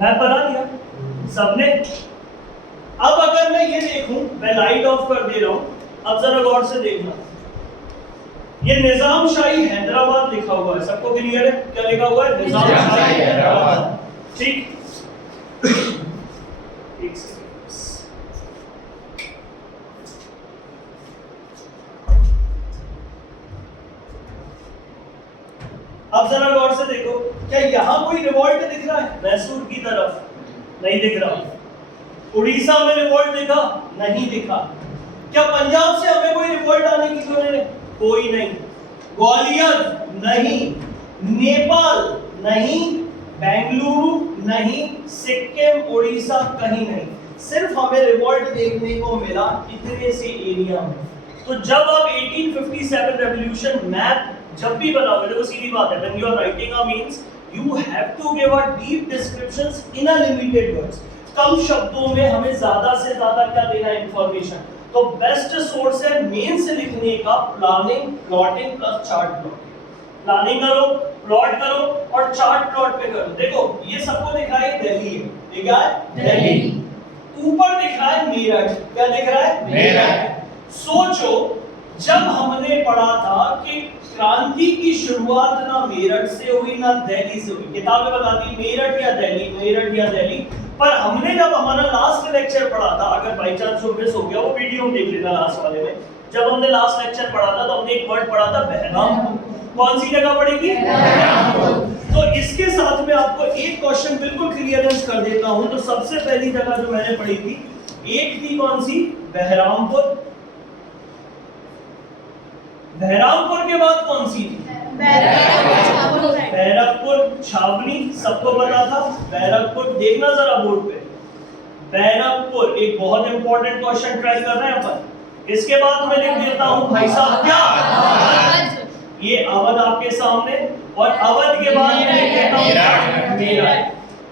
Map बना दिया सबने। अब अगर मैं ये देखूं, मैं लाइट ऑफ कर दे रहा हूं, अब जरा गौर से देखना, ये निजामशाही हैदराबाद लिखा हुआ है, सबको क्लियर है? क्या लिखा हुआ है? निजामशाही हैदराबाद। ठीक, एक सेकंड। अब जरा गौर से देखो, क्या यहाँ कोई रिवॉल्ट दिख रहा है? मैसूर की तरफ नहीं दिख रहा। उड़ीसा में रिवॉल्ट दिखा? नहीं दिखा। क्या पंजाब से हमें कोई रिवॉल्ट आने की खबर है? कोई नहीं। ग्वालियर नहीं, नेपाल नहीं, बेंगलुरु नहीं, सिक्किम, उड़ीसा कहीं नहीं। सिर्फ हमें रिवॉल्ट देखने को मिला इतने से एरिया में। तो जब आप 1857 रेवोल्यूशन मैप जब भी बनाओगे, देखो सीधी बात है, when you are writing a means you have to give a deep descriptions in a limited words। कम शब्दों में हमें ज्यादा से ज्यादा क्या देना है? इंफॉर्मेशन। तो बेस्ट सोर्स है मेन से लिखने का planning, plotting plus chart plotting. Planning करो, प्लॉट करो और चार्ट प्लॉट पे करो। देखो ये सबको दिख रहा है दिल्ली है, ये क्या है? दिल्ली। ऊपर दिख रहा है मेरठ, क्या दिख रहा है? मेरठ। सोचो जब हमने पढ़ा था कि क्रांति की शुरुआत ना मेरठ से हुई ना दिल्ली से हुई, किताबें बताती मेरठ या दिल्ली, मेरठ या दिल्ली, पर हमने जब हमारा लास्ट लेक्चर पढ़ा था, अगर बाई चांस जो मिस हो गया वो वीडियो में देख लेना लास्ट वाले में, जब हमने लास्ट लेक्चर पढ़ा था तो हमने एक वर्ड पढ़ा था बहरामपुर। कौन सी जगह पड़ेगी? बहरामपुर। तो इसके साथ में आपको एक क्वेश्चन बिल्कुल क्लियरेंस कर देता हूं। तो सबसे पहली जगह जो मैंने पढ़ी थी, एक थी कौन सी? बहरामपुर। बहरामपुर के बाद कौन सी थी? बैरकपुर, छावनी, सबको पता था। बैरकपुर, देखना जरा बोर्ड पे, बैरकपुर एक बहुत इंपॉर्टेंट क्वेश्चन ट्राई कर रहे हैं अपन। इसके बाद मैं लिख देता हूं भाई साहब क्या, ये अवध आपके सामने, और अवध के बाद मैं लिख देता हूं मेरठ।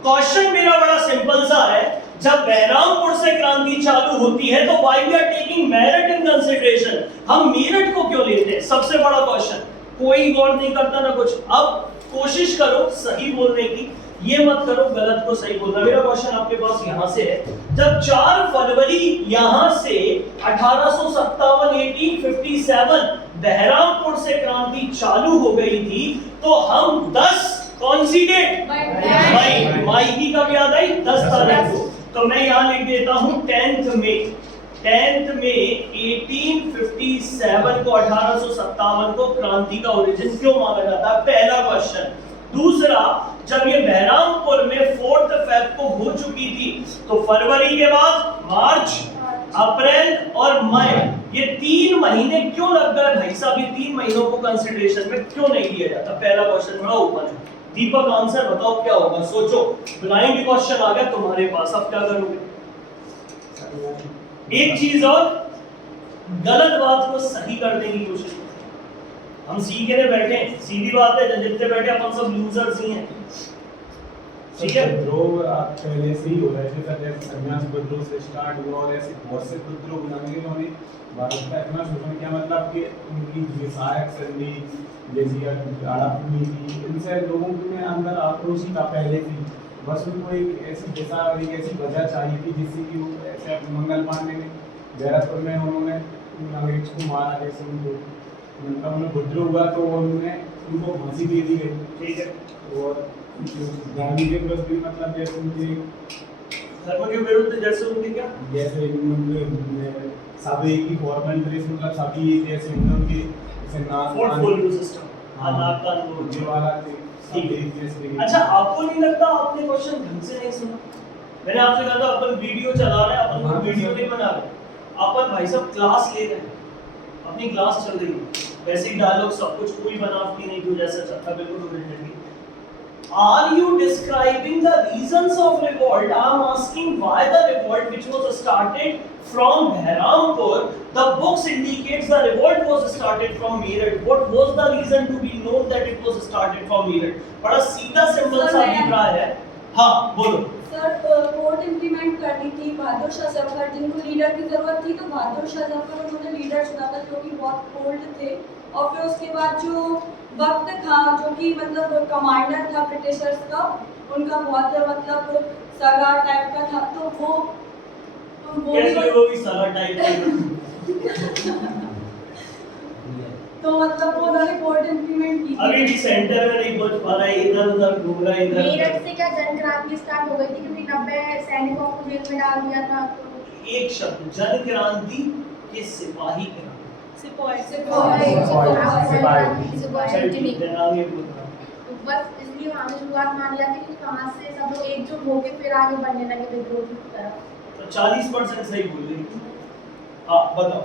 क्वेश्चन मेरा बड़ा सिंपल सा है, जब बहरामपुर से क्रांति चालू होती है तो why we are taking Meerut in consideration? हम मेरठ को क्यों लेते हैं? सबसे बड़ा क्वेश्चन, कोई गौर नहीं करता ना कुछ। अब कोशिश करो सही बोलने की, ये मत करो गलत को सही बोलना। मेरा क्वेश्चन आपके पास यहां से है, जब 4 फरवरी यहां से 1857 1857 बहरामपुर से क्रांति चालू हो गई थी, तो हम 10 कौन सी डेट? मई की कब याद आई? 10 तारीख को। तो मैं यहां लिख देता हूं 10th मई 1857 को, 1857 को क्रांति का ओरिजिन क्यों माना जाता है? पहला क्वेश्चन। दूसरा, जब ये बहरामपुर में 4 फेब को हो चुकी थी, तो फरवरी के बाद मार्च, अप्रैल और मई, ये 3 महीने क्यों लग गए भाई साहब? ये 3 महीनों को कंसिडरेशन में क्यों नहीं लिया जाता? पहला क्वेश्चन बड़ा ओपन है। दीपक आंसर बताओ क्या होगा? सोचो, ब्लाइंड क्वेश्चन आ गया तुम्हारे पास, अब क्या करोगे? एक चीज और, गलत बात को सही करने की कोशिश करो। हम सीखने बैठे हैं, सीधी बात है, जितने बैठे अपन सब लूजर्स ही हैं, ठीक है? विद्रोह पहले से ही हो रहा है, जैसे संन्यास विद्रोह से स्टार्ट हुआ और ऐसे बहुत से विद्रोह बनाने उन्होंने भारत का इतना शोषण किया, मतलब कि उनकी सहायक संधि जैसी आड़ापुनी थी, इनसे लोगों के अंदर आक्रोश ही था पहले से। बस उनको एक ऐसी दिशा और एक ऐसी वजह चाहिए थी जिससे कि वो ऐसे मंगल पांडे ने बैरकपुर में उन्होंने अंग्रेज को मारा, जैसे उनको मतलब उन्हें विद्रोह हुआ तो उन्होंने उनको फांसी दे दी गई, ठीक है? और गांधी के विरुद्ध भी, मतलब जैसे उनके धर्म के विरुद्ध, जैसे उनके क्या, जैसे सभी की फॉर्मल ड्रेस, मतलब सभी जैसे उनके जैसे पोर्टफोलियो सिस्टम, नाक कान जो वाला थे। अच्छा, आपको नहीं लगता आपने क्वेश्चन ढंग से नहीं सुना? मैंने आपसे कहा था अपन वीडियो चला रहे हैं, अपन वीडियो नहीं बना रहे, अपन भाई साहब क्लास ले रहे हैं, अपनी क्लास चल रही है, वैसे ही डायलॉग सब कुछ कोई बनावटी नहीं, जो जैसा चलता बिल्कुल original. Are you describing the reasons of revolt? I am asking why the revolt, which was started from Behrampur, the books indicates the revolt was started from Meerut. What was the reason to be known that it was started from Meerut? बड़ा सीधा simple सा अभिप्राय है। हाँ बोलो sir. Court implement करनी थी बहादुर शाह जफर, जिनको लीडर की जरूरत थी, तो बहादुर शाह जफर उन्होंने लीडर चुना था जो कि बहुत बोल्ड थे। और फिर उसके बाद जो वक्त था जो कि मतलब कमांडर था ब्रिटिशर्स का, उनका बहुत मतलब सगा टाइप का था, तो वो कैसे वो भी सारा टाइप का तो मतलब वो उन्होंने कोर्ट इंप्लीमेंट की थी। अभी भी सेंटर में नहीं पहुंच पा रहा है, इधर उधर घूम रहा है इधर मेरठ से क्या जन क्रांति स्टार्ट हो गई थी क्योंकि 90 सैनिकों को जेल में डाल दिया था। तो एक शब्द जन क्रांति के सिपाही क्रांति सिपाही आगे बोलना तो बस इसलिए वहाँ से शुरुआत मान लिया था कि कहाँ से सब लोग एकजुट होकर फिर आगे बढ़ने लगे विद्रोह की तरफ। तो 40% सही बोल रही। हाँ बताओ।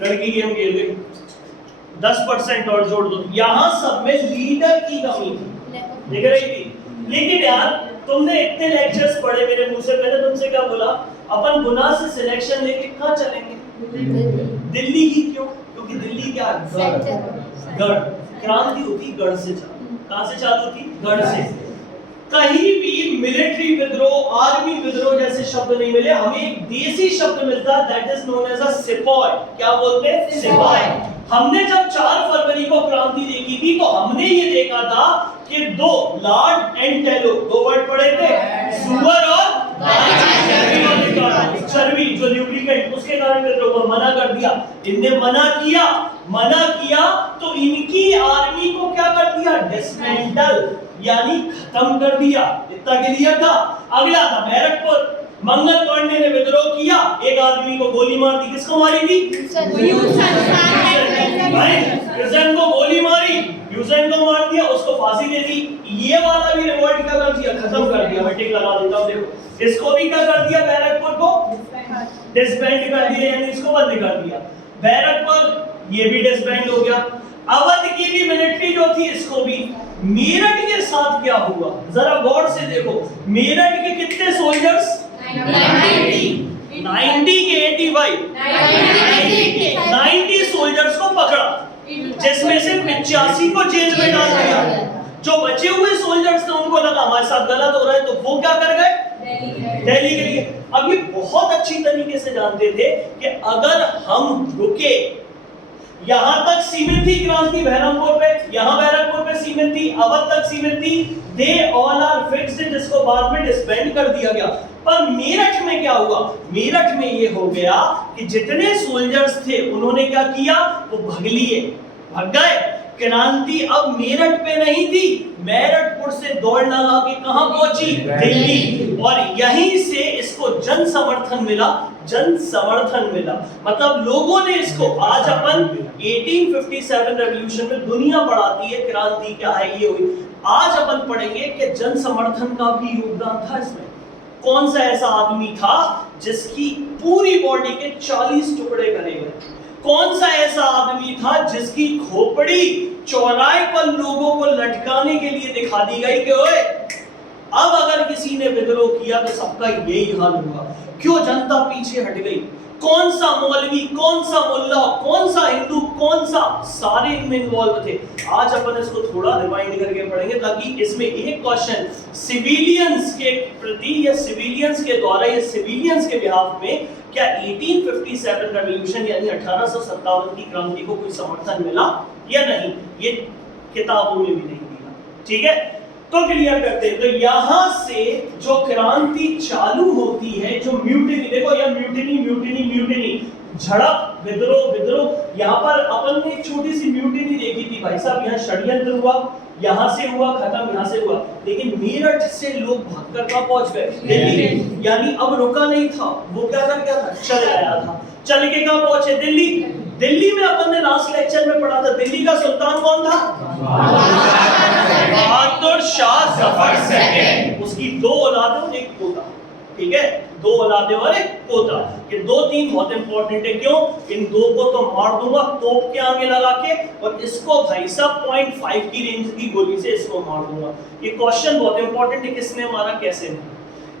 लड़की गेम खेल गई, 10% और जोड़ दो। यहाँ सब में लीडर की कमी थी, दिख रही थी। लेकिन यार तुमने इतने लेक्चर्स पढ़े मेरे मुंह से, मैंने तुमसे क्या बोला, अपन गुना से सिलेक्शन लेके कहाँ चलेंगे? दिल्ली ही क्यों? क्योंकि दिल्ली क्या गढ़, क्रांति होती गढ़ से चालू। कहाँ से चालू होती? गढ़ से। कहीं भी मिलिट्री विद्रोह, आर्मी विद्रोह जैसे शब्द नहीं मिले, हमें एक देसी शब्द मिलता है, that is known as a sepoy. क्या बोलते हैं? सिपॉय। हमने जब 4 फरवरी को क्रांति देखी थी तो हमने ये देखा था कि 2 लॉर्ड एंड टेलो, 2 वर्ड पढ़े थे, सुअर और चर्बी, जो ल्यूब्रिकेंट, उसके कारण विद्रोह को मना कर दिया। इनने मना किया तो इनकी आर्मी को क्या कर दिया? डिसमेंटल, यानी खत्म कर दिया। इतना क्लियर था। अगला था बैरकपुर, मंगल पांडे ने विद्रोह किया, एक आदमी को गोली मार दी। किसको मारी थी? ह्यूसेन को गोली मारी, ह्यूसेन को मार दिया, उसको फांसी दे दी। ये वाला भी रिवॉल्ट क्या कर दिया? खत्म कर दिया। मैं टिक लगा देता हूं, देखो इसको भी क्या कर दिया? बैरकपुर को डिसबैंड कर दिया, यानी इसको बंद कर दिया। बैरकपुर ये भी डिसबैंड हो गया। अवध की भी मिलिट्री जो थी, इसको भी। मेरठ के साथ क्या हुआ जरा गौर से देखो। मेरठ के कितने सोल्जर्स? 90 के 80 भाई 90 सोल्जर्स को पकड़ा, जिसमें से 85 को जेल में डाल दिया। जो बचे हुए सोल्जर्स थे उनको लगा हमारे साथ गलत हो रहा है, तो वो क्या कर गए? दिल्ली के लिए। अब ये बहुत अच्छी तरीके से जानते थे कि अगर हम रुके, यहां तक सीमित थी क्रांति बहरमपुर पे, यहां बैरकपुर पे सीमित थी, अवध तक सीमित थी, दे ऑल आर फिक्स्ड, जिसको बाद में डिसबैंड कर दिया गया। पर मेरठ में क्या हुआ? मेरठ में ये हो गया कि जितने सोल्जर्स थे उन्होंने क्या किया? वो भाग गए। क्रांति अब मेरठ पे नहीं थी, मेरठपुर से दौड़ लगा के कहां पहुंची? दिल्ली। और यहीं से इसको जन समर्थन मिला। मतलब लोगों ने इसको, आज अपन 1857 रेवोल्यूशन में दुनिया पढ़ाती है क्रांति क्या है, ये हुई। आज अपन पढ़ेंगे कि जन समर्थन का भी योगदान था इसमें। कौन सा ऐसा आदमी था जिसकी पूरी बॉडी के 40 टुकड़े करे गए? कौन सा ऐसा आदमी था जिसकी खोपड़ी चौराहे पर लोगों को लटकाने के लिए दिखा दी गई कि ओए अब अगर किसी ने विद्रोह किया तो सबका यही हाल होगा? क्यों जनता पीछे हट गई? कौन सा मौलवी, कौन सा मुल्ला, कौन सा हिंदू, कौन सा, सारे इनमें इन्वॉल्व थे। आज अपन इसको थोड़ा रिवाइंड करके पढ़ेंगे ताकि इसमें एक क्वेश्चन सिविलियंस के प्रति या सिविलियंस के द्वारा या सिविलियंस के बिहाफ में क्या 1857 रेवोल्यूशन यानी 1857 की क्रांति को कोई समर्थन मिला या नहीं, ये किताबों में भी नहीं मिला। ठीक है, तो क्लियर करते हैं। तो यहां से जो क्रांति चालू होती है, जो म्यूटिनी, देखो यह म्यूटिनी, झड़प, विद्रोह। यहाँ पर अपन ने एक छोटी सी म्यूटिनी देखी थी भाई साहब, यहाँ षड्यंत्र हुआ, यहाँ से हुआ खत्म, यहाँ से हुआ। लेकिन मेरठ से लोग भागकर कहाँ पहुंच गए? दिल्ली। यानी अब रुका नहीं था, वो क्या कर गया था? चल आया था। चल के कहाँ पहुंचे? दिल्ली। दिल्ली में अपन ने लास्ट लेक्चर में पढ़ा था, दिल्ली का सुल्तान कौन था? बहादुर शाह जफर सेकंड। उसकी 2 औलादें और एक पोता। ठीक है, 2 औलादें और एक पोता। ये 2-3 बहुत इंपॉर्टेंट है। क्यों? इन 2 को तो मार दूंगा तोप के आगे लगा के, और इसको भाई साहब 0.5 की रेंज की गोली से इसको मार दूंगा। ये क्वेश्चन बहुत इंपॉर्टेंट है, किसने मारा, कैसे मारा।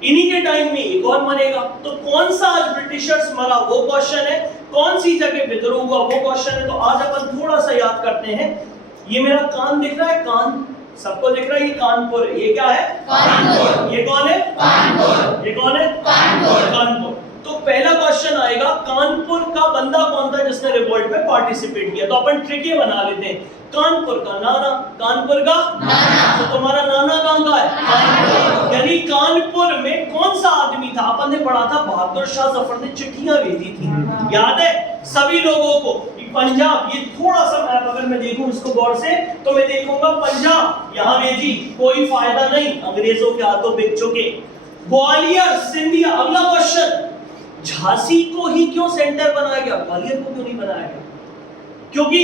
इन्हीं के टाइम में एक और मरेगा, तो कौन सा आज ब्रिटिशर्स मरा वो क्वेश्चन है, कौन सी जगह विद्रोह हुआ वो क्वेश्चन है। तो आज अपन थोड़ा सा याद करते हैं। ये मेरा कान दिख रहा है, कान सबको दिख रहा है, ये कानपुर है। ये क्या है? कानपुर। ये कौन है? कानपुर। ये कौन है? कानपुर। तो पहला क्वेश्चन आएगा कानपुर का बंदा कौन था जिसने रिवोल्ट में पार्टिसिपेट किया। तो अपन ट्रिक ये बना लेते हैं, कानपुर का नाना, कानपुर का नाना। तो तुम्हारा नाना कहां का है? कानपुर। यानी कानपुर में कौन सा आदमी था? अपन ने पढ़ा था बहादुर शाह जफर ने चिट्ठियां भेजी थी, याद है सभी लोगों को। पंजाब, ये थोड़ा सा मैप अगर मैं देखूं इसको गौर से तो मैं देखूंगा पंजाब यहां भेजी, कोई फायदा नहीं, अंग्रेजों के हाथों बिक चुके। ग्वालियर, सिंधिया। अगला क्वेश्चन, झांसी को ही क्यों सेंटर बनाया गया, ग्वालियर को क्यों नहीं बनाया गया? क्योंकि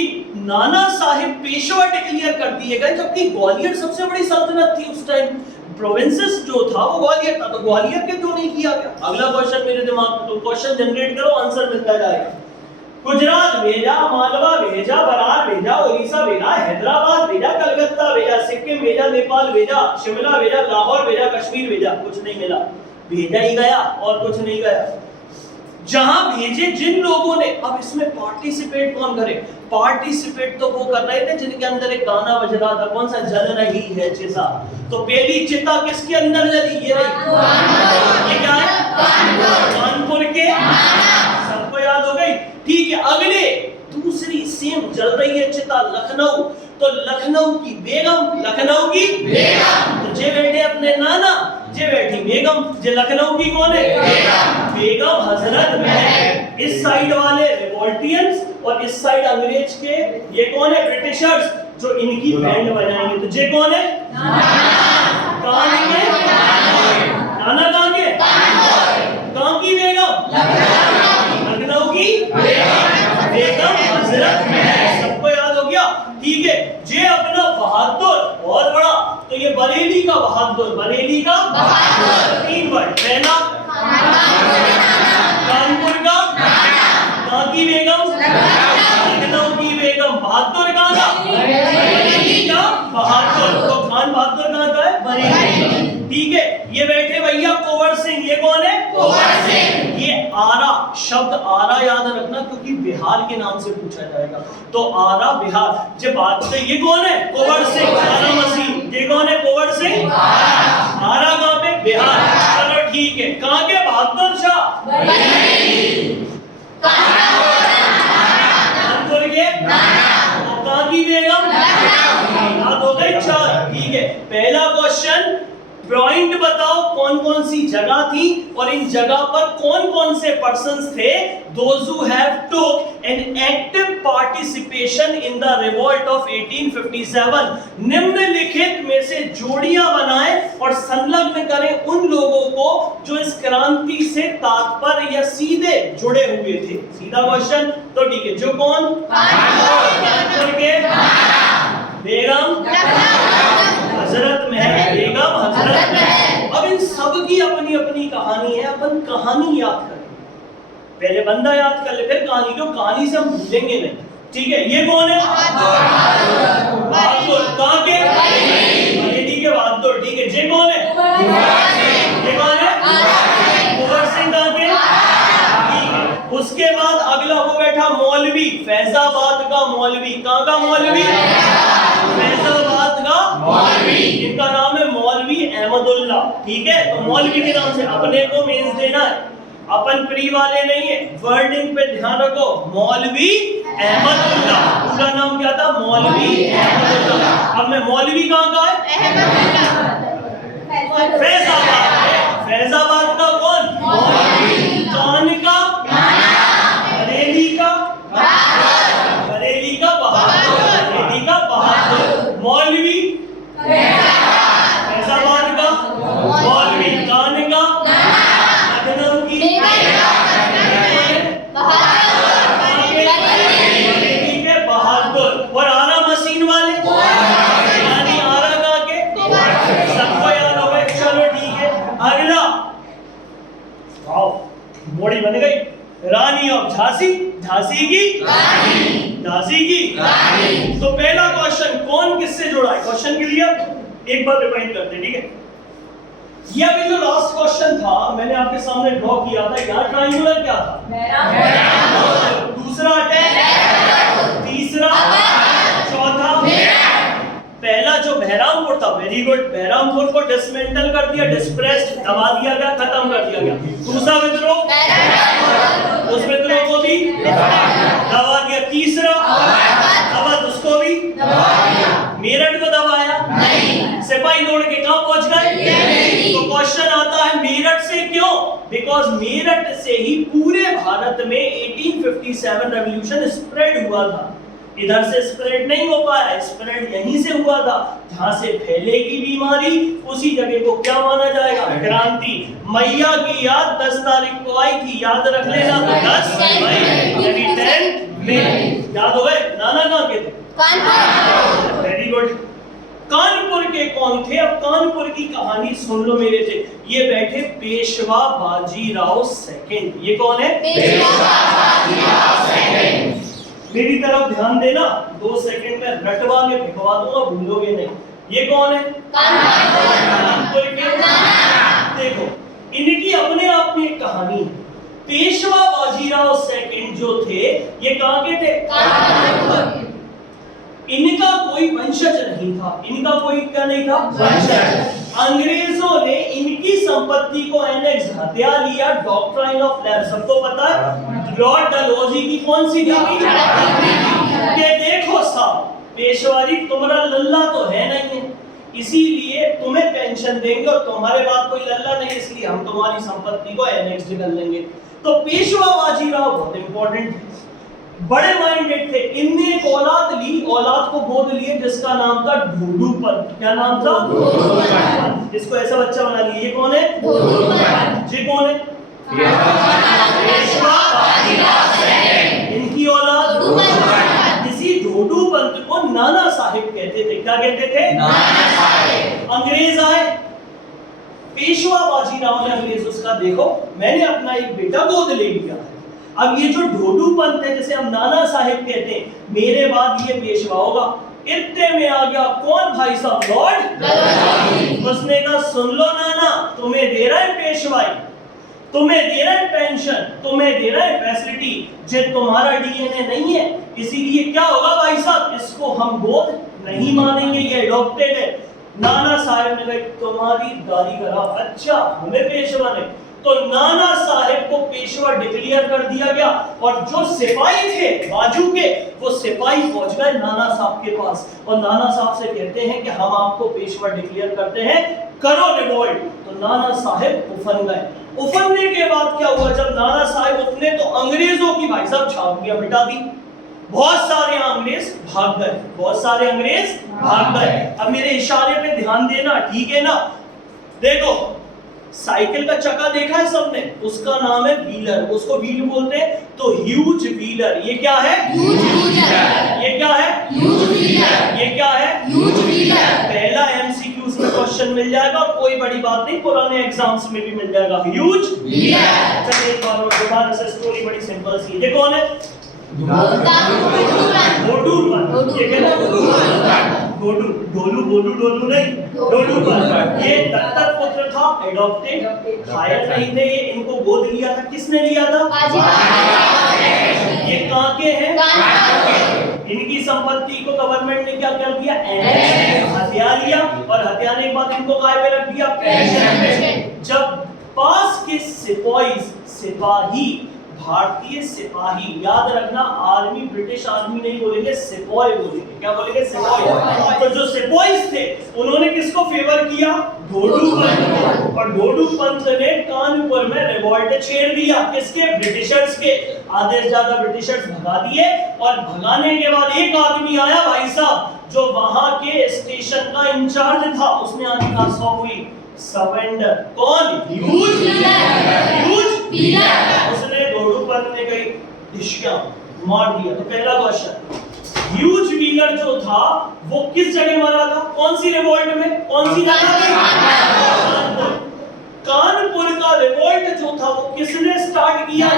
नाना साहिब पेशवा डिक्लेयर कर दिए गए, जबकि ग्वालियर सबसे बड़ी सल्तनत थी उस टाइम, प्रोविंसेस जो था वो ग्वालियर था, तो ग्वालियर के क्यों नहीं किया गया? अगला क्वेश्चन मेरे दिमाग में, तो क्वेश्चन जनरेट करो, आंसर मिलता जाएगा। गुजरात भेजा, मालवा भेजा, बरार भेजा, उड़ीसा भेजा, हैदराबाद भेजा, कलकत्ता भेजा, सिक्किम भेजा, नेपाल भेजा, शिमला भेजा, लाहौर भेजा, कश्मीर भेजा, कुछ नहीं मिला, भेजा ही गया और कुछ नहीं गया। जहां भेजे जिन लोगों ने, अब इसमें पार्टिसिपेट कौन करे? पार्टिसिपेट तो वो कर रहे थे जिनके अंदर एक गाना बज रहा था, कौन सा? जल रही है चिता। तो पहली चिता किसके अंदर जली? ये रही, ये क्या है? कानपुर के, सबको याद हो गई? ठीक है। अगले दूसरी सेम जल रही है चिता लखनऊ, तो लखनऊ की बेगम, लखनऊ की बेगम, तो जे बैठे अपने नाना, जे बैठी बेगम, जे लखनऊ की कौन है? बेगम हजरत महल। इस साइड वाले रिवोल्टियंस और इस साइड अंग्रेज के, ये कौन है? ब्रिटिशर्स, जो इनकी बैंड बजाएंगे। तो जे कौन है? कहां के नाना, कहां के? कहां की बेगम? लखनऊ की बेगम हजरत महल। सबको याद हो गया? ठीक है। जे अपना बहादुर बहुत बड़ा, तो ये बरेली का बहादुर, बरेली का बहादुर। 3 वर्ड, पहला कानपुर का, कहां की बेगम? लखनऊ की बेगम। बहादुर कहां का? बरेली का बहादुर। तो खान बहादुर कहां का है? बरेली। ठीक है। ये बैठे भैया कुंवर सिंह, ये कौन है? कुंवर सिंह। ये आरा, शब्द आरा याद रखना क्योंकि बिहार के नाम से पूछा जाएगा, तो आरा बिहार। जब बात है, ये कौन है? कुंवर सिंह, आरा मसीह। ये कौन है? कुंवर सिंह, आरा कहां पे? बिहार। चलो ठीक है। कहां के बहादुर शाह? कानपुर के, कहां की बेगम? याद हो गई? 4। ठीक है। पहला क्वेश्चन, पॉइंट बताओ कौन कौन सी जगह थी और इन जगह पर कौन कौन से पर्सन्स थे, those who have took an active participation in the revolt of 1857। निम्नलिखित में से जोड़ियां बनाएं और संलग्न करें उन लोगों को जो इस क्रांति से तात्पर्य या सीधे जुड़े हुए थे। सीधा क्वेश्चन, तो ठीक है। जो कौन? कानपुर के बेगम हजरत महल, बेगम हजरत महल। अब इन सब की अपनी अपनी कहानी है, अपन कहानी याद करें, पहले बंदा याद कर ले फिर कहानी, जो कहानी से हम भूलेंगे नहीं। ठीक है। ये कौन है? बहादुर। कहां के? बरेली के बहादुर। ठीक है। जे कौन है? ये कौन है? कुंवर सिंह। कहां के? ठीक है। उसके बाद अगला वो बैठा मौलवी, फैजाबाद का मौलवी। कहां का मौलवी? फैजाबाद का मौलवी। इनका नाम है मौलवी अहमदुल्ला। ठीक है। तो मौलवी के नाम से अपने को मेंस देना है, अपन प्री वाले नहीं है, वर्डिंग पे ध्यान रखो। मौलवी अहमदुल्ला, पूरा नाम क्या था? मौलवी अहमदुल्ला। अब मैं मौलवी कहां का है? फैजाबाद। फैजाबाद का कौन? मौलवी। कौन का? बरेली का, बरेली का बहादुर, बरेली का बहादुर। मौलवी फैजाबाद का मौलवी, कान का लखनऊ की बरेली के बहादुर। और आरा मशीन वाले यानी आरा का के, सबको याद हो गए? चलो ठीक है। अगला, वाओ बॉडी बन गई। रानी ऑफ झांसी, झांसी की रानी, झांसी की रानी। तो पहला क्वेश्चन, कौन किससे जुड़ा है? Question clear? एक बार रिमाइंड करते हैं। ठीक है। ये अभी जो लास्ट क्वेश्चन था मैंने आपके सामने ड्रॉ किया था, यहाँ ट्रायंगुलर क्या था? दूसरा अटैक, तीसरा, चौथा। पहला जो बहरामपुर था, वेरी वेरी गुड। बहरामपुर को डिसमेंटल कर दिया, डिस्प्रेस्ड, दबा दिया गया, खत्म कर दिया गया। दूसरा विद्रोह, उस विद्रोह को भी दबा दिया। तीसरा अवध, उसको भी मेरठ को दबाया नहीं। सिपाही दौड़ के कहां पहुंच गए? तो क्वेश्चन आता है मेरठ से क्यों? बिकॉज मेरठ से ही पूरे भारत में 1857 रेवोल्यूशन स्प्रेड हुआ था। इधर से स्प्रेड नहीं हो पाया, स्प्रेड यहीं से हुआ था। जहां से फैलेगी बीमारी उसी जगह को क्या माना जाएगा? क्रांति। मैया की याद 10 तारीख को आई थी, याद रख लेना। तो 10 मई यानी 10 मई याद हो गए। नाना कहां के थे? कानपुर। Very good. कानपुर के कौन थे? अब कानपुर की कहानी सुन लो मेरे से। ये बैठे पेशवा बाजीराव सेकंड। ये कौन है? पेशवा बाजीराव सेकंड। मेरी तरफ ध्यान देना, 2 सेकंड में रटवा के फेंकवा दूंगा, भूलोगे नहीं। ये कौन है? कानपुर के। देखो इनकी अपने आप में एक कहानी है। पेशवा बाजीराव सेकंड जो थे ये कहां के थे? कानपुर। इनका कोई वंशज नहीं था। इनका कोई क्या नहीं था? वंशज। अंग्रेजों ने इनकी संपत्ति को एनेक्स हत्या लिया। डॉक्ट्राइन ऑफ लैब सबको पता है। लॉर्ड डलहौजी की कौन सी ड्यूटी? कि देखो साहब पेशवारी तुम्हारा लल्ला तो है नहीं है, इसीलिए तुम्हें पेंशन देंगे और तुम्हारे बाद कोई लल्ला नहीं, इसलिए हम तुम्हारी संपत्ति को एनेक्स कर लेंगे। तो पेशवा बाजीराव बहुत इंपॉर्टेंट थे, बड़े माइंडेड थे। इनने एक औलाद ली, औलाद को गोद लिए जिसका नाम था ढोडू पंत। क्या नाम था? ढोडू पंत। इसको ऐसा बच्चा बना लिया। ये कौन है? ढोडू पंत। ये कौन है? पेशवा बाजीराव सेकंड। इनकी औलाद ढोडू पंत। इसी ढोडू पंत को नाना साहिब कहते थे। क्या कहते थे? नाना साहिब। अंग्रेज आए, पेशवा बाजीराव ने अंग्रेज उसका देखो मैंने अपना एक बेटा गोद ले लिया। अब ये जो ढोडू पंत है जिसे हम नाना साहिब कहते हैं, मेरे बाद ये पेशवा होगा। इतने में आ गया कौन भाई साहब? लॉर्ड डलहौजी। उसने कहा सुन लो नाना, तुम्हें दे रहा है पेशवाई, तुम्हें दे रहा है पेंशन, तुम्हें दे रहा है फैसिलिटी, जे तुम्हारा डीएनए नहीं है, इसीलिए क्या होगा भाई साहब, इसको हम गोद नहीं मानेंगे, ये अडॉप्टेड है। नाना साहिब ने कहा तुम्हारी दाढ़ी खराब। अच्छा हमें पेशवा ने, तो नाना साहिब को पेशवा डिक्लेयर कर दिया गया। और जो सिपाही थे बाजू के, वो सिपाही पहुंच गए नाना साहब के पास और नाना साहब से कहते हैं कि हम आपको पेशवा डिक्लेयर करते हैं, करो रिवोल्ट। तो नाना साहिब उफन गए। उफनने के बाद क्या हुआ? जब नाना साहिब उफने तो अंग्रेजों की भाई साहब छावनियां मिटा दी। बहुत सारे अंग्रेज भाग गए, बहुत सारे अंग्रेज भाग गए। अब मेरे इशारे पे ध्यान देना, ठीक है ना? देखो साइकिल का चक्का देखा है सबने, उसका नाम है व्हीलर, उसको व्हील बोलते हैं। तो ह्यूज व्हीलर, ये क्या है? Huge wheeler. ये क्या है? Huge wheeler. ये क्या है? Huge wheeler. पहला एमसीक्यूज में क्वेश्चन मिल जाएगा और कोई बड़ी बात नहीं, पुराने एग्जाम्स में भी मिल जाएगा। Huge wheeler. चलिए एक बार दोबारा से स्टोरी बड़ी सिंपल सी है। ये कौन है? ढोडू पंत। ये क्या है? ढोडू, ढोलू बोलू डोलू नहीं, ढोडू पंत। ये दत्तक पुत्र था, एडॉप्टेड, खायर नहीं थे, इनको गोद लिया था। किसने लिया था? ये कहां के हैं? इनकी संपत्ति को गवर्नमेंट ने क्या कर दिया? हत्या लिया और हत्याने के बाद इनको काय पे रख दिया? पेंशन पे। जब पास के सिपाही भारतीय सिपाही, याद रखना आर्मी ब्रिटिश आर्मी नहीं बोलेंगे, सिपाही बोलेंगे। क्या बोलेंगे? सिपाही। तो जो सिपाही थे उन्होंने किसको फेवर किया? ढोडू पंत। और ढोडू पंत ने कानपुर में रिवॉल्ट छेड़ दिया। किसके? ब्रिटिशर्स के। आधे से ज्यादा ब्रिटिशर्स भगा दिए और भगाने के बाद एक आदमी आया भाई साहब जो वहां के स्टेशन का इंचार्ज था, उसने आने का सौ हुई सरेंडर। कौन? Huge wheeler. उसने ढोडू पंत ने कही ढिशक्या मार दिया। तो पहला क्वेश्चन, ह्यूज व्हीलर जो था वो किस जगह मरा था? कौन सी रिवॉल्ट में? कौन सी जगह में? कानपुर का रिवॉल्ट जो था वो किसने स्टार्ट किया?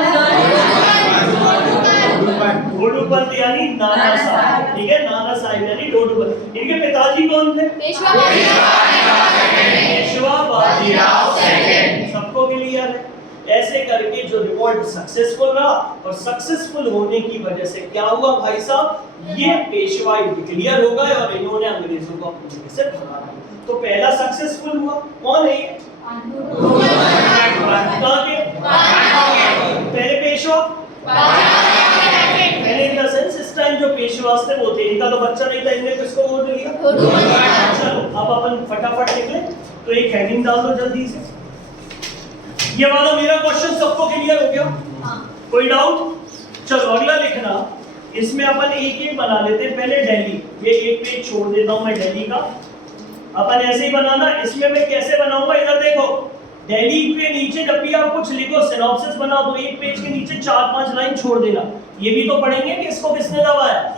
ढोडू पंत यानी नाना साहिब। ठीक है, नाना साहिब यानी ढोडू पंत। इनके पिताजी कौन थे? पेशवा बाजीराव सेकंड। सबको क्लियर है? ऐसे करके जो रिवॉल्ट सक्सेसफुल रहा, और सक्सेसफुल होने की वजह से क्या हुआ भाई साहब, ये पेशवाई डिक्लेयर हो गए और इन्होंने अंग्रेजों को अपनी जगह से भगा दिया। तो पहला सक्सेसफुल हुआ कौन है ये? कहाँ के? पहले पेशवा, पहले इन द सेंस इस टाइम जो पेशवा थे वो थे, इनका तो बच्चा नहीं था, इनने किसको वोट दिया? चलो अब अपन फटाफट लिख लें, तो एक हेडिंग डाल दो जल्दी से। ये वाला मेरा क्वेश्चन सबको क्लियर हो गया? कोई डाउट? चलो अगला लिखना, इसमें अपन एक एक बना लेते हैं। पहले दिल्ली, ये एक पेज छोड़ देता हूं मैं दिल्ली का, अपन ऐसे ही बनाना। इसमें मैं कैसे बनाऊंगा, इधर देखो, दिल्ली के नीचे जब भी आप कुछ लिखो सिनॉप्सिस बनाओ तो एक पेज के नीचे 4-5 लाइन छोड़ देना। ये भी तो पढ़ेंगे कि इसको किसने दबाया,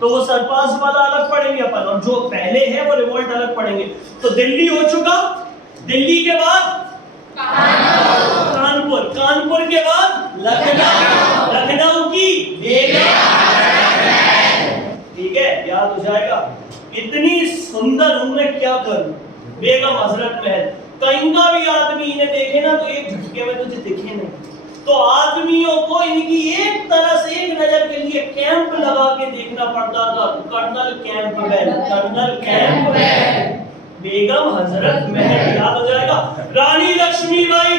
तो वो सरपास वाला अलग पढ़ेंगे अपन, और जो पहले है वो रिवोल्ट अलग पढ़ेंगे। तो दिल्ली हो चुका, दिल्ली के बाद कानपुर, कानपुर के बाद लखनऊ, लखनऊ की ठीक है, याद हो जाएगा। इतनी सुंदर हूं मैं क्या करूं, बेगम हजरत महल। कहीं का भी आदमी इन्हें देखे ना तो एक झटके में तुझे दिखे नहीं, तो आदमियों को इनकी एक तरह से एक नजर के लिए कैंप लगा के देखना पड़ता था। Colonel Campbell, colonel Campbell, Begum Hazrat Mahal, याद हो जाएगा। रानी लक्ष्मीबाई,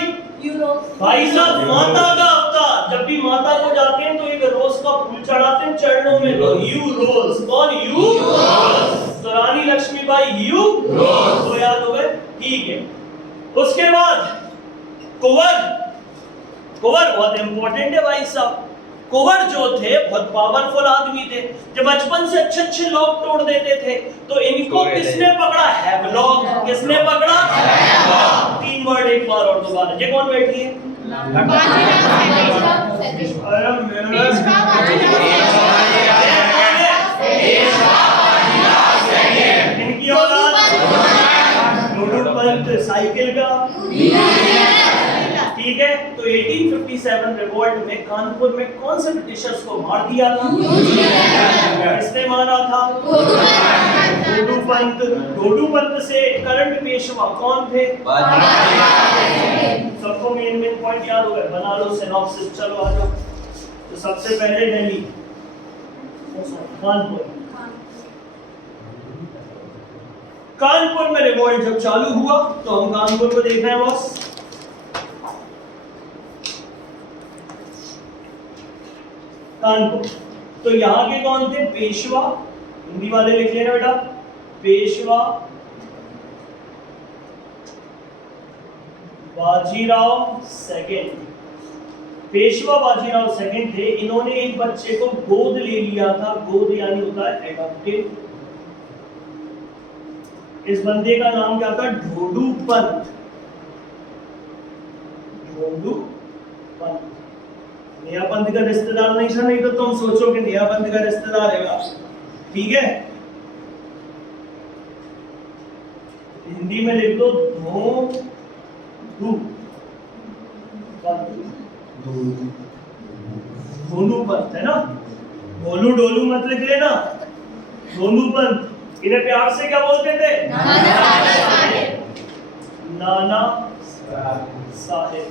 भाई साहब माता का अवतार, जब भी माता को जाते हैं तो एक रोज का फूल चढ़ाते हैं चरणों में, तो यू रोज, कौन यू रोज, तो रानी लक्ष्मीबाई यू रोज, तो याद हो गए, ठीक है। उसके बाद कुंवर, कुंवर बहुत इंपॉर्टेंट है भाई साहब। कुंवर जो थे बहुत पावरफुल आदमी थे, जो बचपन से अच्छे अच्छे लोग तोड़ देते थे, तो इनको किसने पकड़ा, हैवलॉक, किसने पकड़ा, हैवलॉक। 3 वर्ड एक बार और दोबारा, ये कौन बैठी है, इनकी औलाद पंत साइकिल का, ठीक है। तो 1857 रिवोल्ट में कानपुर में कौन से ब्रिटिशर्स को मार दिया था, किसने मारा था, डोडू पंत। डोडू पंत से करंट पेशवा कौन थे, सबको मेन मेन पॉइंट याद हो गए, बना लो सिनॉप्सिस। चलो आ जाओ, तो सबसे पहले दिल्ली, कानपुर। कानपुर में रिवोल्ट जब चालू हुआ तो हम कानपुर को देख रहे हैं बॉस। कानपुर, तो यहाँ के कौन थे, पेशवा, हिंदी वाले लिख लेना बेटा, पेशवा बाजीराव सेकंड, पेशवा बाजीराव सेकंड थे। इन्होंने एक बच्चे को गोद ले लिया था, गोद यानी होता है एडॉप्टेड। इस बंदे का नाम क्या था, ढोडू पंत, ढोडू पंत। नया पंत का रिश्तेदार नहीं था, नहीं तो तुम सोचो कि नया पंत का रिश्तेदार है, ठीक है। हिंदी में लिख दो धोडू पंत, धोनू पंत है ना, भोलू डोलू मत लिख लेना, धोनू पंत। इन्हें प्यार से क्या बोलते थे, नाना साहेब।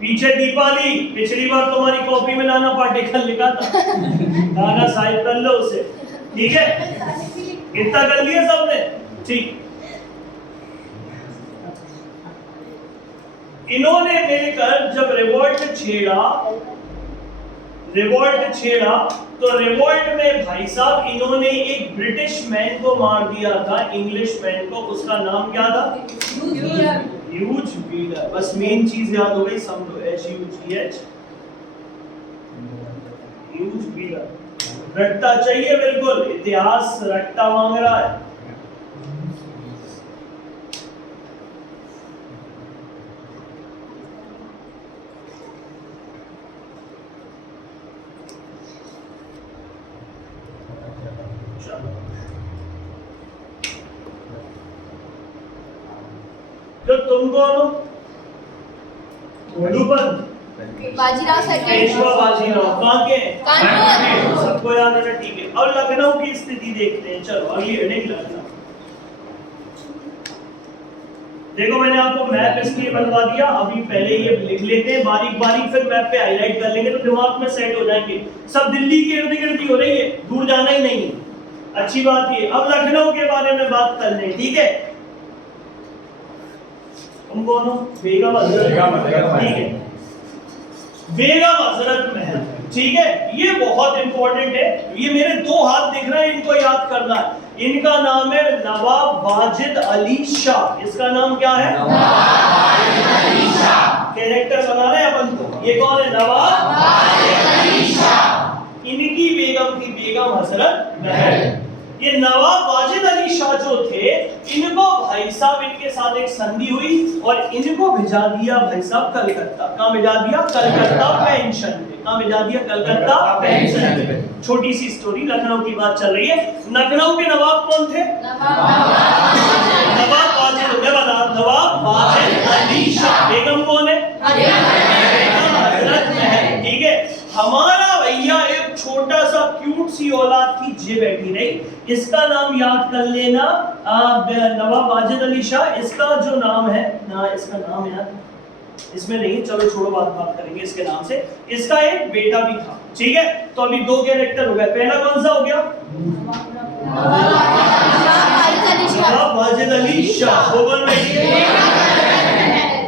पीछे दीपाली, पिछली बार तुम्हारी कॉपी में नाना पाटेकर लिखा था, नाना साहेब कर लो उसे, ठीक है। इतना कर लिया सबने, ठीक। इन्होंने मिलकर जब रिवोल्ट छेड़ा तो रिवोल्ट में भाई साहब इन्होंने एक ब्रिटिश मैन को मार दिया था, इंग्लिश मैन को, उसका नाम क्या था, ह्यूज व्हीलर। बस मेन चीज याद हो गई, समझो, HUGH, ह्यूज व्हीलर। रट्टा चाहिए बिल्कुल, इतिहास रट्टा मांग रहा है। तो तुम कौन हो, बाजीराव सेकंड, पेशवा बाजीराव, कहाँ के, कानपुर। सबको याद है ना, ठीक है। अब लखनऊ की स्थिति देखते हैं, चलो अगली हेडिंग लखनऊ। देखो मैंने आपको मैप इसलिए बनवा दिया, अभी पहले ये लिख लेते हैं बारीक बारीक, फिर मैप पे हाईलाइट कर लेंगे तो दिमाग में सेट हो जाएंगे। सब दिल्ली के इर्द गिर्द ही हो रही है, दूर जाना ही नहीं है। अच्छी बात ये। अब लखनऊ के बारे में बात कर लें, ठीक है। तुम कौन हो? बेगम हजरत, ठीक है, बेगम हजरत महल, ठीक है। ये बहुत इंपॉर्टेंट है, ये मेरे दो हाथ दिख रहे हैं, इनको याद करना है। इनका नाम है नवाब वाजिद अली शाह। इसका नाम क्या है? नवाब वाजिद अली शाह। कैरेक्टर बना रहे हैं अपन को। ये कौन है? नवाब वाजिद अली शाह। इनकी बेगम थी बेगम हजरत महल। ये नवाब वाजिद अली शाह जो थे, इनको भाई साहब इनके साथ एक संधि हुई और इनको भिजा दिया भाई साहब कलकत्ता। कहाँ भिजा दिया? कलकत्ता पेंशन पे। कहाँ भिजा दिया? कलकत्ता पेंशन पे। छोटी सी स्टोरी, लखनऊ की बात चल रही है। लखनऊ के नवाब कौन थे? नवाब वाजिद, मैं बता, नवाब वाजिद अली शाह। बेगम कौन है? बेगम हजरत महल, ठीक है। हमारा भैया एक छोटा सा क्यूट सी औलाद थी, जे बैठी रही। इसका नाम याद कर लेना, नवाब वाजिद अली शाह। इसका जो नाम है ना, इसका नाम याद इसमें नहीं, चलो छोड़ो, बात करेंगे इसके नाम से। इसका एक बेटा भी था, ठीक है। तो अभी दो कैरेक्टर हो गए। पहला कौन सा हो गया? नवाब वाजिद अली शाह। वो बोल रही है।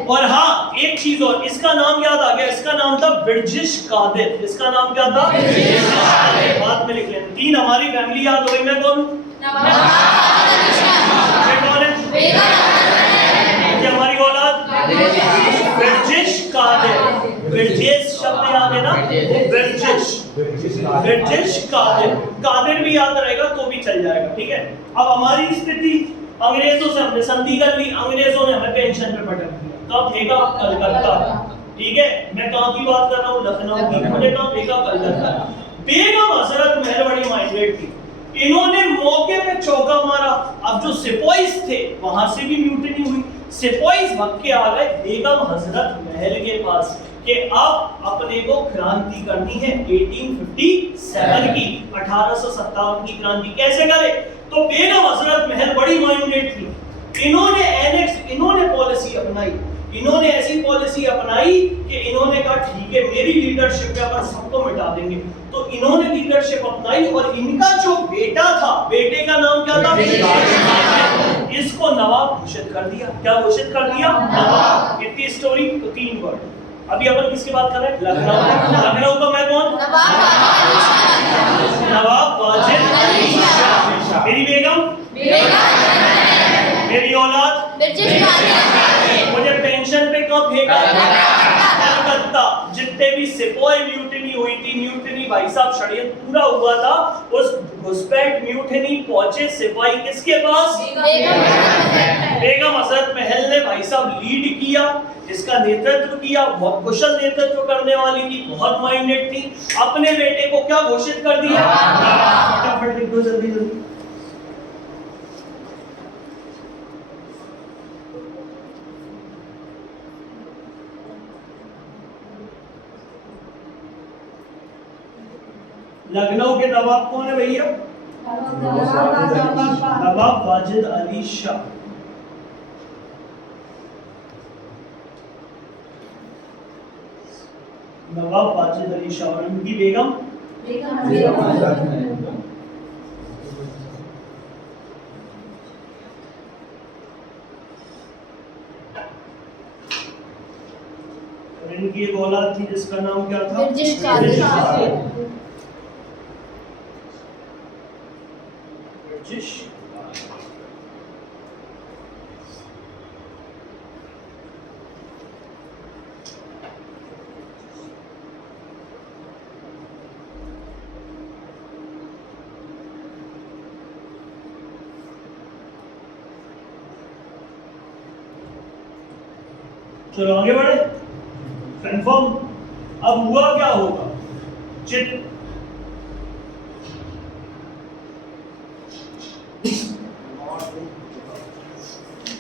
और हाँ, एक चीज और, इसका नाम याद आ गया, इसका नाम था बिरजिश कादिर। इसका नाम क्या था? बिरजिश कादिर। बाद में लिख लेना। तीन हमारी फैमिली याद हो गई। मैं कौन हूं? कौन है? ये हमारी औलाद बिरजिश कादिर। बिरजिश शब्द याद है ना? बिरजिश, बिरजिश कादिर। कादिर भी याद रहेगा तो भी चल जाएगा, ठीक है। अब हमारी स्थिति, अंग्रेजों से हमने संधि कर ली, अंग्रेजों ने हमें पेंशन पे पटक दिया। कब भेजा? कलकत्ता, ठीक है। मैं कहाँ की बात कर रहा हूँ? लखनऊ की। मुझे कहाँ भेजा? कलकत्ता। बेगम हजरत महल बड़ी माइंडेड थी, इन्होंने मौके पे चौका मारा। अब जो सिपाहीस थे वहां से भी म्यूटिनी हुई, सिपाहीस भाग के आ गए बेगम हजरत महल के पास कि अब अपने को क्रांति करनी है 1857 की, 1857 की क्रांति कैसे करे। तो बेगम हजरत महल बड़ी माइंडेड थी, इन्होंने पॉलिसी अपनाई। इन्होंने ऐसी पॉलिसी अपनाई कि इन्होंने कहा ठीक है, मेरी लीडरशिप पे अपन सबको मिटा देंगे। तो इन्होंने लीडरशिप अपनाई और इनका जो बेटा था, बेटे का नाम क्या था? इसको नवाब घोषित कर दिया। क्या घोषित कर दिया? नवाब। इतनी स्टोरी तो तीन वर्ड। अभी अपन किसकी बात कर रहे हैं? लखनऊ। लखनऊ का मैं कौन? नवाब वाजिद अली शाह। मेरी बेगम, मेरी औलाद, मुझे पेंशन पे कब भेजा? कलकत्ता। जितने भी सिपाही म्यूटिनी हुई थी, म्यूटिनी भाई साहब षड्यंत्र पूरा हुआ था, उस घुसपैठ म्यूटिनी पहुंचे सिपाही किसके पास? बेगम हजरत महल ने भाई साहब लीड किया, इसका नेतृत्व किया। बहुत कुशल नेतृत्व करने वाली थी, बहुत माइंडेड थी। अपने बेटे को क्या घोषित कर दिया? फटाफट लिख दो जल्दी जल्दी। लखनऊ के नवाब कौन है भैया? नवाब वाजिद अली शाह। नवाब वाजिद अली शाह और उनकी बेगम और इनकी एक औलाद थी जिसका नाम क्या था? बिरजिश कादिर। चलो आगे बढ़े। कंफर्म। अब हुआ क्या होगा? चित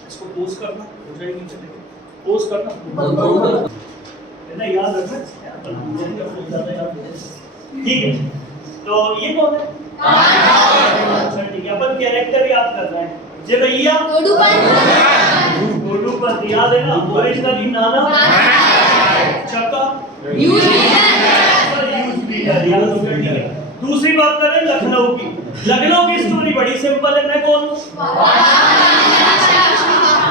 इसको पोस्ट करना हो जाएगी, चलेगी पोस्ट करना है ना, याद रखना। ठीक है, तो ये कौन है? अच्छा ठीक है, अपन कैरेक्टर याद कर रहे हैं। जे भैया गोलू ध्रुपद याद है ना, ओरिजिनली नाना चका यूज याद हो गया, ठीक है। दूसरी बात करें लखनऊ की। लखनऊ की स्टोरी बड़ी सिंपल है। मैं कौन हूँ?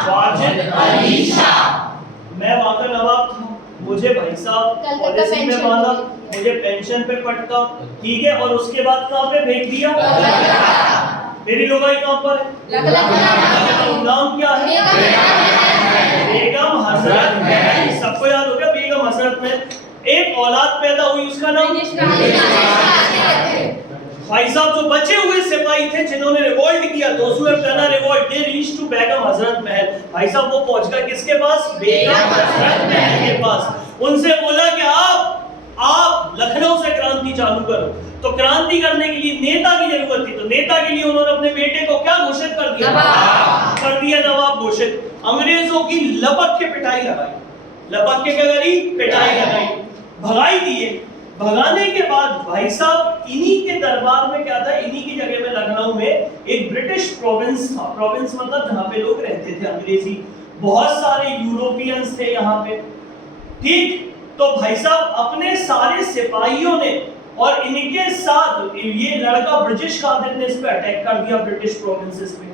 वाजिद अली शाह। मैं वहां का नवाब था। मुझे भाई साहब पॉलिसी में बांधा, मुझे पेंशन पे पटका, ठीक है, और उसके बाद कहाँ पे भेज दिया? मेरी लोगाई कहाँ पर है? नाम क्या है? बेगम हजरत महल। सबको याद हो गया बेगम हजरत महल। एक औलाद पैदा हुई, उसका नाम भाई साहब जो बचे हुए सिपाही थे जिन्होंने रिवोल्ट किया, दोस्तों पहला revolt, they reach to Begum Hazrat Mahal. भाई साहब वो पहुंच गए किसके पास? बेगम हजरत महल के पास। उनसे बोला कि आप लखनऊ से क्रांति चालू करो। तो क्रांति करने के लिए नेता की जरूरत थी, तो नेता के लिए उन्होंने अपने बेटे को क्या घोषित कर दिया? कर दिया नवाब घोषित। अंग्रेजों की लपक के पिटाई लगाई, लपक के क्या करी? पिटाई लगाई, भगाई दिए। भगाने के बाद भाई साहब इन्हीं के दरबार में क्या था, इन्हीं की जगह में लखनऊ में एक ब्रिटिश प्रोविंस था। प्रोविंस मतलब जहां पे लोग रहते थे अंग्रेजी, बहुत सारे यूरोपियंस थे यहाँ पे, ठीक। तो भाई साहब अपने सारे सिपाहियों ने और इनके साथ ये लड़का ब्रिटिश कादिर ने इस पे अटैक कर दिया ब्रिटिश प्रोविंसेस पे।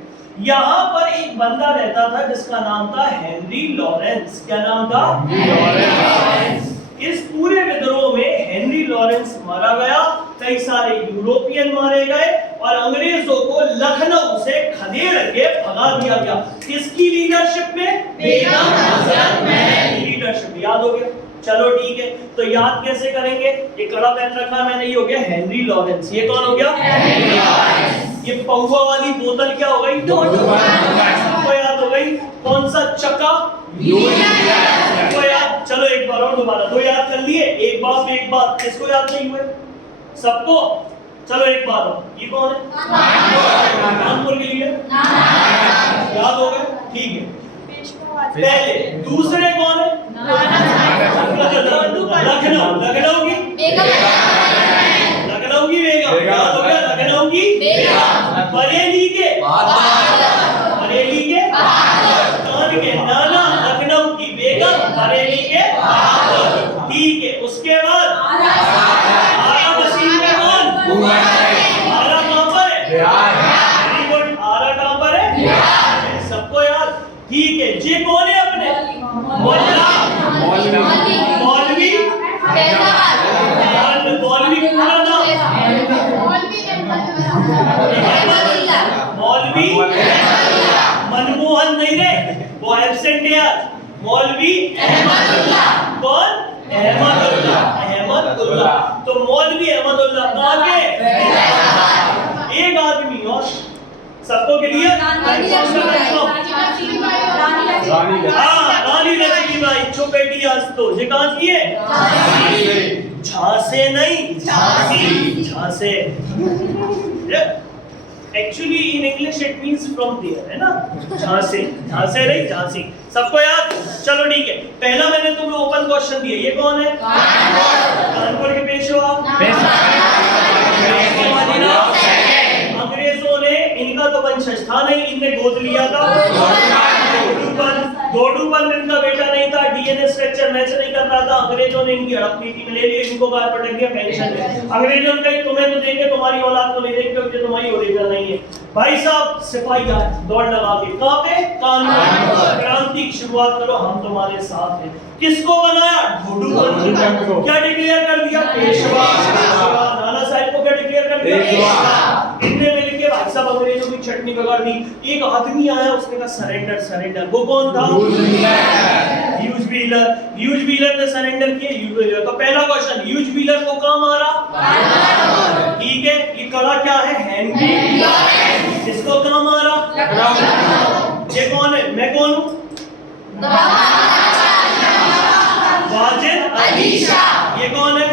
यहाँ पर एक बंदा रहता था जिसका नाम था हेनरी लॉरेंस। क्या नाम था? लॉरेंस। इस पूरे विद्रोह में हेनरी लॉरेंस मारा गया, कई सारे यूरोपियन मारे गए और अंग्रेजों को लखनऊ से खदेड़ के भगा दिया गया। किसकी लीडरशिप में? बेगम हजरत महल की लीडरशिप। याद हो गया? चलो ठीक है, तो याद कैसे करेंगे? ये कड़ा पेन रखा मैंने, ये हो गया हेनरी लॉरेंस। ये कौन हो गया? Henry Lawrence. ये पहुआ वाली बोतल क्या हो गई? सबको याद हो गई? कौन सा चक्का? सबको याद? चलो एक बार और दोबारा, दो याद कर लिए, एक बात किसको याद नहीं हुए? सबको? चलो एक बार और, ये कौन है? कानपुर के लिए याद हो गए, ठीक है। पहले दूसरे कौन है? लखनऊ की बेगम। याद हो गया? लखनऊ की बरेली के कान के नाना, लखनऊ की बेगम, बरेली के, ठीक है। उसके बाद आरा वसीम में कौन? आरा कहाँ पर है? Very good. आरा कहाँ पर है? सबको याद, ठीक है। जे कौन है अपने? मौलवी पूरा नाम? मौलवी मनमोहन नहीं रे, वो एब्सेंट है आज। मौलवी अहमदुल्लाह। कौन? अहमदुल्लाह। तो मौलवी अहमदुल्लाह कहाँ के? एक आदमी और सबको के लिए रानी लक्ष्मीबाई। चुप बेटी, आज तो ये कहाँ की है? झांसे नहीं, झांसे। Actually in English it means from there, है ना? झांसे, झांसे नहीं, झांसी। सबको याद? चलो ठीक है। पहला मैंने तुम्हें ओपन क्वेश्चन दिया, ये कौन है? कानपुर के पेशवा। अंग्रेजों ने, इनका तो वंशज था नहीं, इनने गोद लिया था दोडूपन इनका बेटा नहीं था, डीएनए स्ट्रक्चर मैच नहीं कर रहा था। अंग्रेजों ने इनकी हड़प नीति में ले ली, इनको बाहर पटक दिया पेंशन में। अंग्रेजों ने तुम्हें तो देंगे, तुम्हारी औलाद को नहीं देंगे क्योंकि तुम्हारी ओरिजिनल नहीं है। भाई साहब सिपाही आए दौड़ लगा के, कहां पे? कानपुर। क्रांति की शुरुआत करो, हम तुम्हारे साथ हैं। किसको बनाया? ढोडूपन को। क्या डिक्लेयर कर दिया? पेशवा। नाना साहब को क्या डिक्लेयर कर दिया? पेशवा। इनने मिलके भाई साहब अंग्रेजों की चटनी बिगाड़ दी। एक आदमी आया, उसने कहा सरेंडर सरेंडर। वो कौन था? ह्यूज व्हीलर ने सरेंडर किया। तो पहला क्वेश्चन, ह्यूज व्हीलर को कहां मारा? ठीक है। ये कड़ा क्या है? Henry Lawrence. इसको कहां मारा? ये कौन है? मैं कौन हूं? वाजिद अली शाह। ये कौन है?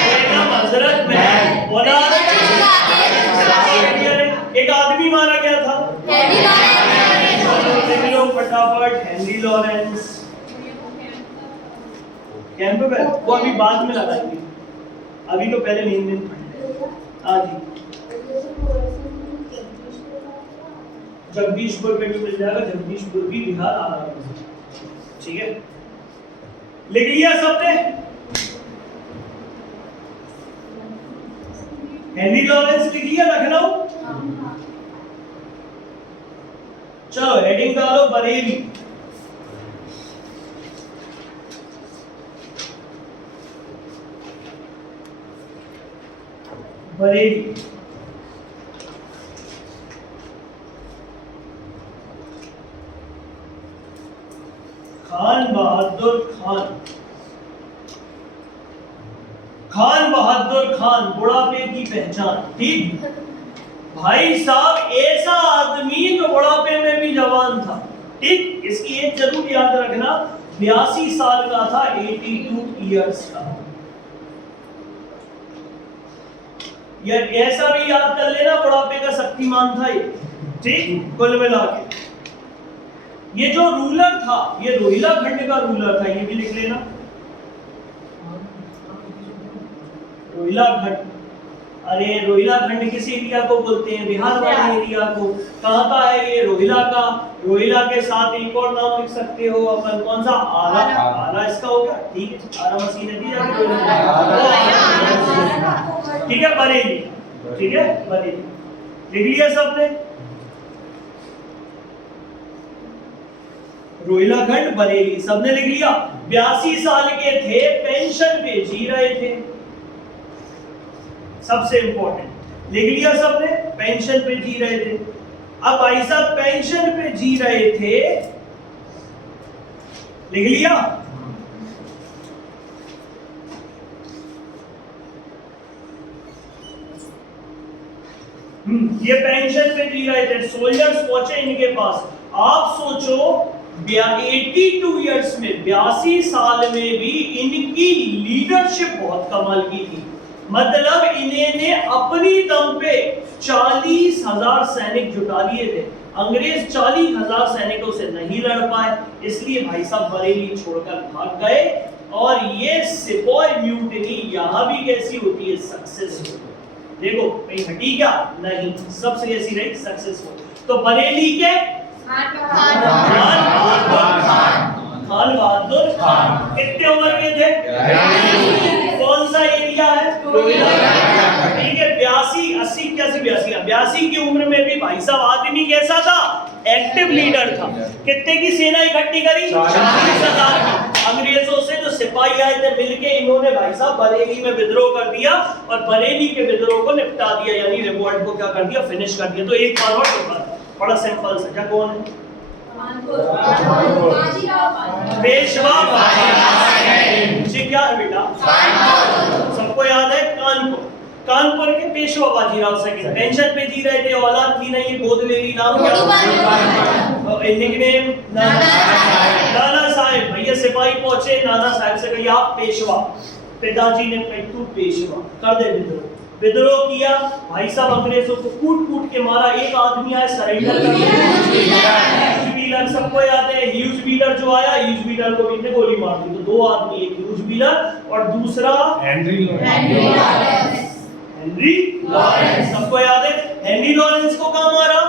बेगम हजरत महल। बोला एक आदमी मारा गया था, फटाफट हेनरी लॉरेंस। कैंप पे वो अभी बाद में लगाएंगे, अभी तो पहले मेन पढ़े। हाँ जी, जगदीशपुर में भी मिल जाएगा, जगदीशपुर भी बिहार आरा में। ठीक है, लिख लिया सबने? हेनरी लॉरेंस लिख लिया लखनऊ? चलो हेडिंग डालो बरेली। बरेली खान बहादुर खान, खान बहादुर खान बुढ़ापे की पहचान। ठीक भाई साहब, ऐसा आदमी जो बुढ़ापे में भी जवान था। ठीक, इसकी एक जरूर याद रखना, 82 साल का था, 82 इयर्स का। या ऐसा भी याद कर लेना, बुढ़ापे का शक्तिमान था ये। ठीक, कुल मिला के ये जो रूलर था, ये रोहिला खंड का रूलर था, ये भी लिख लेना। रोहिला खंड, अरे रोहिला खंड किस एरिया को बोलते हैं? बिहार वाले एरिया को। कहाँ का है ये? रोहिला का। रोहिला के साथ एक और नाम लिख सकते हो अपन, कौन सा? आरा। आरा इसका हो गया। ठीक है, आरा मसीह नदी ठीक है, बरेली। ठीक है, बरेली लिख लिया सबने? रोहिला खंड बरेली सबने लिख लिया। 82 साल के थे, पेंशन पे जी रहे थे, सबसे इंपॉर्टेंट लिख लिया सबने? पेंशन पे जी रहे थे। अब भाई साहब पेंशन पे जी रहे थे, लिख लिया? ये पेंशन पे जी रहे थे, सोल्जर्स पहुंचे इनके पास। आप सोचो 82 इयर्स में, 82 साल में भी इनकी लीडरशिप बहुत कमाल की थी। मतलब इन्होंने अपनी दम पे 40,000 सैनिक जुटा लिए थे। अंग्रेज 40,000 सैनिकों से नहीं लड़ पाए, इसलिए भाई साहब बरेली छोड़कर भाग गए। और ये सिपॉय म्यूटिनी यहाँ भी कैसी होती है? सक्सेसफुल। देखो कहीं हटी क्या? नहीं, सबसे कैसी रही? सक्सेसफुल। तो बरेली के खान बहादुर खान कितने उम्र के थे? कौन सा एरिया है? ठीक है, 82, 80, 81, 82 की उम्र में भी भाई साहब आदमी कैसा था? एक्टिव लीडर था। कितने की सेना इकट्ठी करी? 40,000 की। अंग्रेजों से जो सिपाही आए थे मिलके, इन्होंने भाई साहब बरेली में विद्रोह कर दिया और बरेली के विद्रोह को निपटा दिया, यानी रिवोल्ट को क्या कर दिया? फिनिश कर दिया। तो एक बार और पेपर बड़ा सिंपल सा, क्या कौन है? पेशवा बाजीराव। मुझे क्या है बेटा? सबको याद है? कानपुर। कानपुर के पेशवा बाजीराव सेकंड पेंशन पे जी रहे थे, औलाद थी नहीं, गोद ले ली। नाम क्या? निकनेम नाना साहेब। भैया सिपाही पहुंचे, नाना साहेब से कही आप पेशवा। पिताजी ने कही तू पेशवा, कर दे विद्रोह। विद्रोह किया भाई साहब, अंग्रेजों को कूट कूट के मारा। एक आदमी आया सरेंडर कर दिया, ह्यूज व्हीलर। सबको याद है ह्यूज व्हीलर जो आया, ह्यूज व्हीलर को भी इन्हें गोली मार दी। तो दो आदमी, एक ह्यूज व्हीलर और दूसरा हेनरी लॉरेंस। सबको याद है हेनरी लॉरेंस को कहाँ मारा?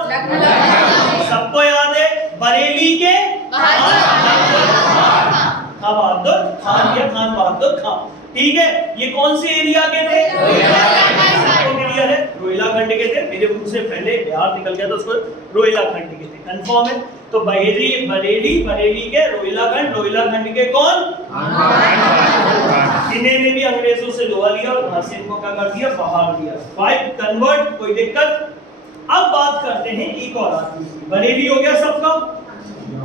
सबको याद है बरेली के खान बहादुर खान या खान बहादुर खान। ठीक है, ये कौन से एरिया के थे? क्लियर है? रोहिला खंड के थे। मेरे मुंह से पहले बिहार निकल गया था, उसको रोहिला खंड के थे। कंफर्म है? तो बरेली के रोहिला खंड के कौन? इन्होंने भी अंग्रेजों से लोहा लिया और वहां से इनको क्या कर दिया? बाहर दिया। फाइव कन्वर्ट, कोई दिक्कत? अब बात करते हैं एक और आदमी की। बरेली हो गया सबका।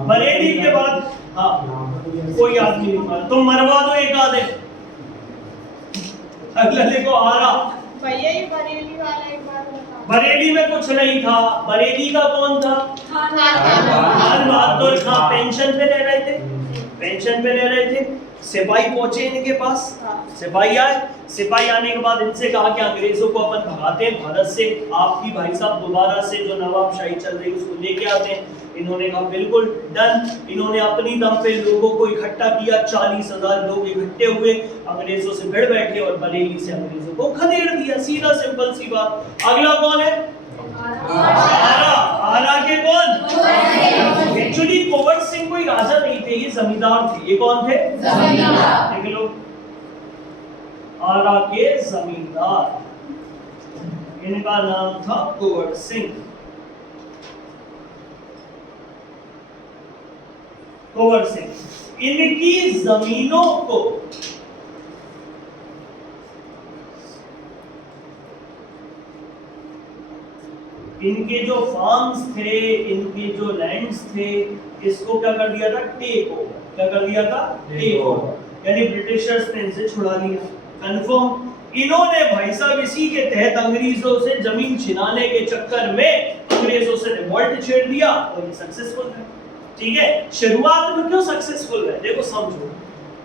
बरेली के बाद हाँ कोई आदमी नहीं मारा, तुम मरवा दो एक आधे। अगला देखो आरा। भैया ये बरेली वाला एक बार बता। बरेली में कुछ नहीं था। बरेली का कौन था? खान बहादुर खान। पेंशन पे रह रहे थे, पेंशन पे रह रहे थे। सिपाही पहुंचे इनके पास, सिपाही आए। सिपाही आने के बाद इनसे कहा कि अंग्रेजों को अपन भगाते हैं भारत से, आप भी भाई साहब दोबारा से जो नवाबशाही चल रही है उसको लेके आते हैं। इन्होंने कहा बिल्कुल डन। इन्होंने अपनी दम पे लोगों को इकट्ठा किया, 40,000 लोग इकट्ठे हुए, अंग्रेजों से भिड़ बैठे और बरेली से अंग्रेजों को खदेड़ दिया। सीधा सिंपल सी बात। अगला कौन है? आरा के कौन? एक्चुअली कुंवर सिंह कोई राजा नहीं थे, ये जमींदार थे। ये कौन थे? जमींदार। देख लो, आरा के जमींदार, इनका नाम था कुंवर सिंह। कुंवर सिंह, इनकी जमीनों को इनके जो फार्म्स थे, इनके जो लैंड्स थे, इसको क्या कर दिया था? Take over. क्या कर दिया था? Take over. यानी ब्रिटिशर्स ने इनसे छुड़ा लिया। कंफर्म। इन्होंने भाई साहब इसी के तहत अंग्रेजों से जमीन छिनाने के चक्कर में अंग्रेजों से रिवॉल्ट छेड़ दिया और ये सक्सेसफुल है। ठीक है, शुरुआत में क्यों सक्सेसफुल है? देखो समझो,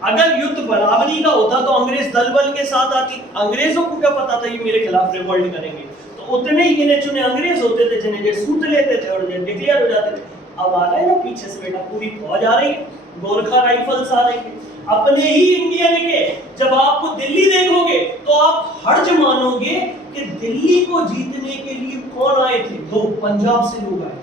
अगर युद्ध बराबरी का होता तो अंग्रेज दल बल के साथ आती। अंग्रेजों को क्या पता था ये मेरे खिलाफ रिवॉल्ट करेंगे, तो उतने ही गिने चुने अंग्रेज होते थे जिन्हें ये सूत लेते थे और डिक्लेयर हो जाते थे। अब आ रहा है ना पीछे से बेटा, पूरी फौज आ रही है, गोरखा राइफल्स आ रही है अपने ही इंडियन के। जब आपको दिल्ली देखोगे तो आप हर्ज मानोगे कि दिल्ली को जीतने के लिए कौन आए थे? दो पंजाब से लोग आए।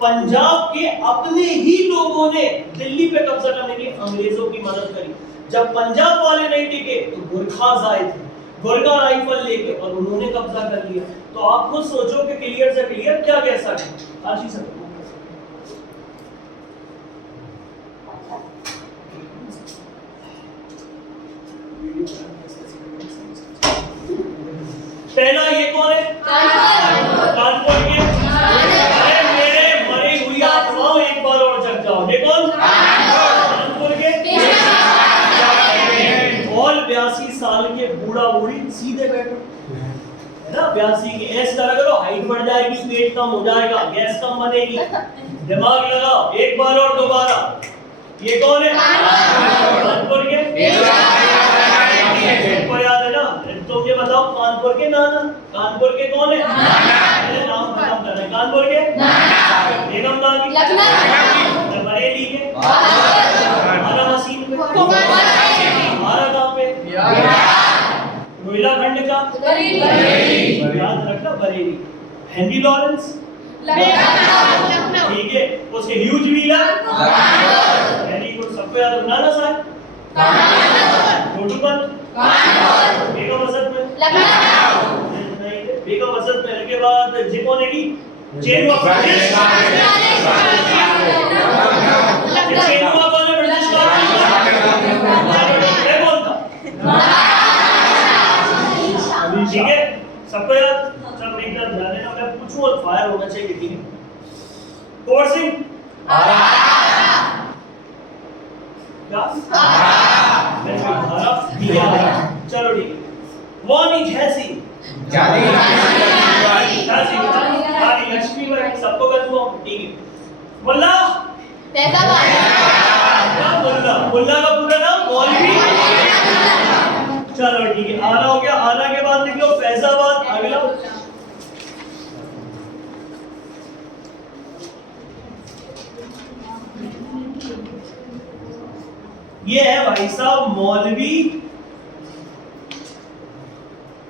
पंजाब के अपने ही लोगों ने दिल्ली पे कब्जा करने के लिए अंग्रेजों की मदद करी। जब पंजाब वाले नहीं टिके तो गुरखाज आए थे, गोरखा राइफल लेके, और उन्होंने कब्जा कर लिया। तो आप खुद सोचो कि क्लियर से क्लियर क्या कह सकते? आज ही सकते। पहला ये कौन है? कानपुर के। अरे मेरे मरी हुई आत्माओं, एक बार और जग जाओ। ये कौन? कानपुर के। और 82 साल के बूढ़ा बूढ़ी सीधे बैठो, है ना? 82 की ऐसा करा करो, हाइट बढ़ जाएगी, पेट कम हो जाएगा, गैस कम बनेगी। दिमाग लगाओ, एक बार और दोबारा। ये कौन है? कानपुर के। सबको याद है ना? तुम ये बताओ, कानपुर के नाना, कानपुर के कौन है? पहले नाम खत्म करना है। कानपुर के बेगम नानी, बरेली के आरा मसीन पे, आरा गांव पे, रोहिलाखंड का याद रखना बरेली, हेनरी लॉरेंस, ठीक है, उसके ह्यूज व्हीलर, वेरी गुड, सबको याद रखना। नाना साहब टोटूपंत, बेगम असद में नहीं, बेगम असद में के बाद जिकोने की चेनुआ ब्रिटिश, चेनुआ कौन है? ब्रिटिश का मैं कौन था? ठीक है, सबको याद। सब एक तरफ ध्यान देना, मैं पूछूं और फायर होना चाहिए। ठीक है, कुंवर सिंह चलो ठीक है। वानी झांसी, रानी लक्ष्मीबाई, सबको कंफर्म? ठीक है। मुल्ला मुल्ला का पूरा नाम मौलवी। चलो ठीक है, आरा हो गया। आरा के बाद लिख लो फैजाबाद। अगला ये है भाई साहब मौलवी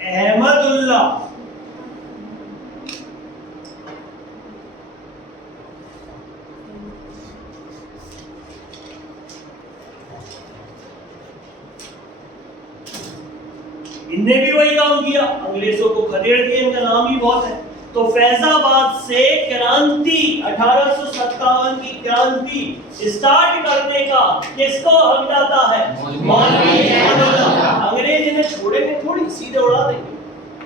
अहमदुल्ला। इनने भी वही काम किया, अंग्रेजों को खदेड़ दिया। इनका नाम ही बहुत है। तो फैजाबाद से क्रांति 1857 की क्रांति स्टार्ट करने का किसको हक जाता है? मौलवी अहमदुल्ला। अंग्रेज इन्हें छोड़ेंगे थोड़ी, सीधे उड़ा देंगे।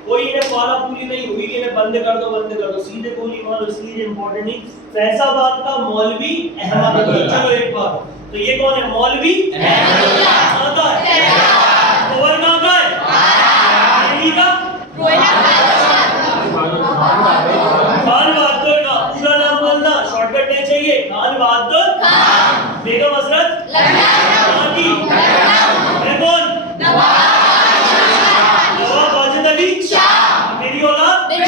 कोई इन्हें पाला पूरी नहीं हुई कि इन्हें बंद कर दो, सीधे गोली मारो, इसलिए इंपॉर्टेंट नहीं। फैजाबाद का मौलवी अहमदुल्ला। चलो एक बार, तो ये कौन है? मौलवी अहमदुल्ला। कहां का है? खबर कहां का है? दिल्ली का। खान बहादुर का पूरा नाम बोलना, शॉर्टकट नहीं चाहिए। खान बहादुर, बेगम हजरत गांधी, मैं कौन? नवाब वाजिद अली शाह, मेरी औलाद मेरे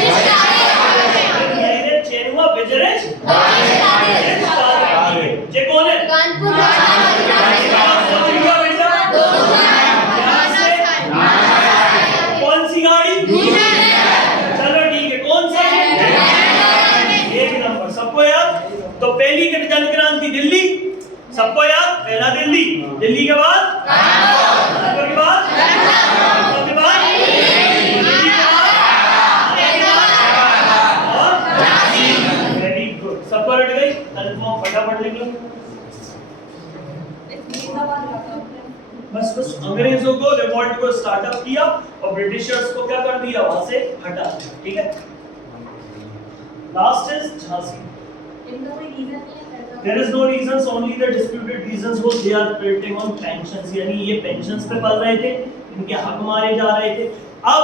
चेनुआ बेजरेज। ये कौन है? कानपुर सबको याद? पहला दिल्ली, दिल्ली के बाद कानपुर के बाद कानपुर के बाद दिल्ली के बाद और वेरी गुड, सबको रट गई? कंफर्म, फटाफट लिख लो। बस बस अंग्रेजों को रिवॉल्ट को स्टार्टअप किया और ब्रिटिशर्स को क्या कर दिया, वहां से हटा दिया। ठीक है, लास्ट इज झांसी। इनका कोई रीजन नहीं है ऐसा? There is no reasons, only the disputed reasons was they are building on pensions, यानी ये पेंशन्स पे पल रहे थे, इनके हक मारे जा रहे थे। अब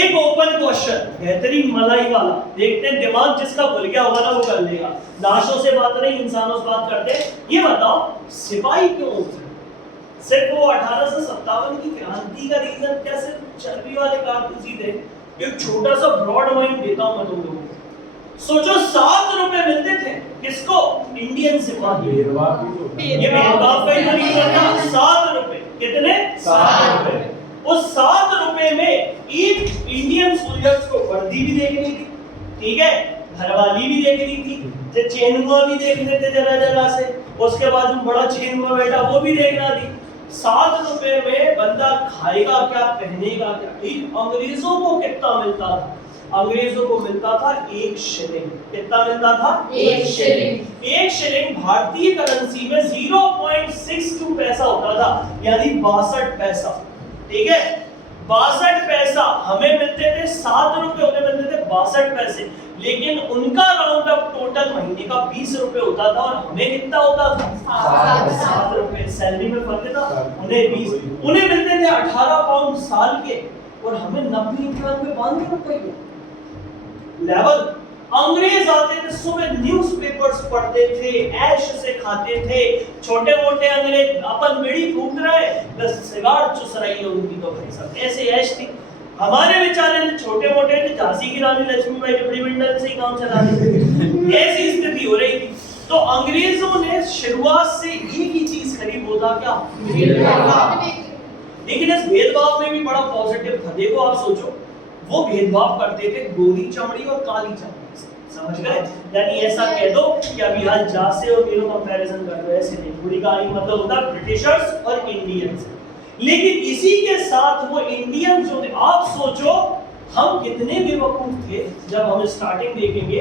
एक ओपन क्वेश्चन, बेहतरीन मलाई वाला, देखते हैं दिमाग जिसका खुल गया होगा ना वो कर लेगा। लाशों से बात नहीं, इंसानों से बात करते हैं। ये बताओ सिपाही क्यों थे? सिर्फ वो 1857 की क्रांति का रीजन क्या सिर्फ चर्बी वाले कारतूस ही थे? एक छोटा सा ब्रॉड माइंड देता हूं मैं तुम लोगों को। सोचो 7 रुपए मिलते थे किसको? इंडियन सिपाही। ये भेदभाव का ही तो रीजन था। 7 रुपए, कितने? 7 रुपए। उस 7 रुपए में एक इंडियन सोल्जर्स को वर्दी भी देखनी थी, ठीक है, घरवाली भी देखनी थी, चेनुआ भी देखने थे जगह जगह से, उसके बाद जो बड़ा चेनुआ बैठा वो भी देखना थी। 7 रुपए में बंदा खाएगा क्या, पहनेगा क्या? अंग्रेजों को कितना मिलता था? अंग्रेजों को मिलता था 1 शिलिंग। कितना मिलता था? 1 शिलिंग। 1 शिलिंग भारतीय करेंसी में 0.62 पैसा होता था, यानी 62 पैसा। ठीक है, 62 पैसा हमें मिलते थे, 7 रुपए उन्हें मिलते थे 62 पैसे। लेकिन उनका राउंड अप टोटल महीने का 20 रुपए होता था और हमें कितना होता था? 7 रुपए। सैलरी में फर्क था, उन्हें 20, उन्हें मिलते थे 18 पाउंड साल के और हमें 90-91 रुपए लेवल। अंग्रेज आते थे, सुबह न्यूज़पेपर्स पढ़ते थे, ऐश से खाते थे। छोटे मोटे अंग्रेज अपन बीड़ी फूक रहे हैं, बस सिगार चुस रही है उनकी, तो भाई साहब ऐसे ऐश थी। हमारे बेचारे छोटे मोटे थे, झांसी की रानी लक्ष्मीबाई के बंडल से ही काम चला रहे थे। ऐसी स्थिति हो रही थी। तो अंग्रेजों ने शुरुआत से एक ही चीज करी, वो था क्या? भेदभाव। लेकिन इस भेदभाव में भी बड़ा पॉजिटिव था। देखो आप सोचो, वो भेदभाव करते थे गोरी चमड़ी और काली चमड़ी से, समझ गए? यानी ऐसा कह दो कि अभी हाल जा से और मेरे कंपैरिजन कर दो, ऐसे नहीं। गोरी काली मतलब होता ब्रिटिशर्स और इंडियंस। लेकिन इसी के साथ वो इंडियन जो थे, आप सोचो हम कितने बेवकूफ थे जब हम स्टार्टिंग देखेंगे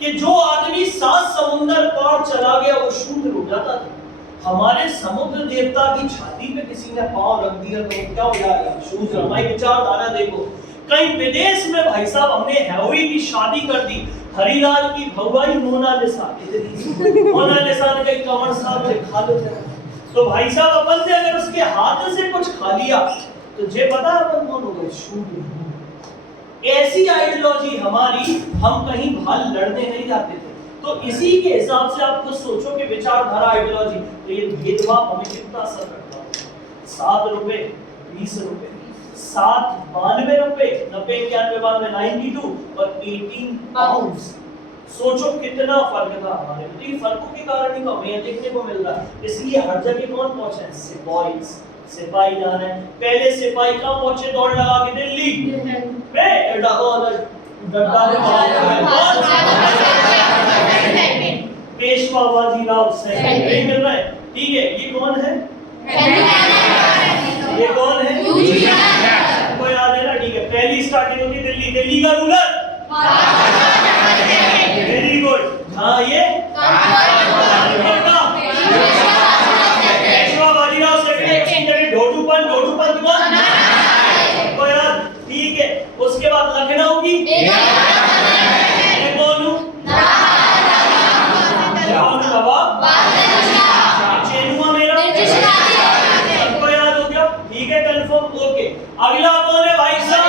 कि जो आदमी 7 समुंदर पार चला गया वो शूद्र हो जाता था। हमारे समुद्र देवता की छाती पे किसी ने पांव रख दिया तो क्या हो जाएगा? शूद्र। हमारी विचारधारा देखो। कहीं विदेश में भाई साहब हमने हेरोई की शादी कर दी, हरिलाल की भौवाई मोनालिसा, मोनालिसा ने कहीं कंवर साहब से खा लो, तो भाई साहब अपन से अगर उसके हाथ से कुछ खा लिया तो जे पता अपन कौन हो गए? शूद्र। ऐसी आइडियोलॉजी हमारी, हम कहीं बाहर लड़ने नहीं जाते थे। तो इसी के हिसाब से आप कुछ सोचो कि विचारधारा आइडियोलॉजी, तो ये भेदभाव हमें कितना असर करता है? 7 रुपए, 20 रुपए, 7 92 रुपए, 90 91 92 92 और 18 पाउंड्स। सोचो कितना फर्क था हमारे। तो ये फर्कों के कारण ही तो हमें देखने को मिल रहा है। इसलिए हर जगह कौन पहुंचे हैं? सिपाही। सिपाही जा रहे हैं। पहले सिपाही कहाँ पहुंचे दौड़ लगा के? दिल्ली पे पेशवा बाजीराव सेकंड मिल रहा है। ठीक है, ये कौन है? ये कौन है? कोई याद है ना? ठीक है, पहली स्टार्टिंग होगी दिल्ली। दिल्ली का रूलर वेरी गुड। हाँ, ये पेशवा बाजीराव सेकंड। ढोडूपन ढोडूपन कौन? कोई याद? ठीक है, उसके बाद लखनऊ की कौन हूँ? चेनुआ मेरा सबको याद हो गया? ठीक है, कंफर्म। ओके, अगला कौन है भाई साहब?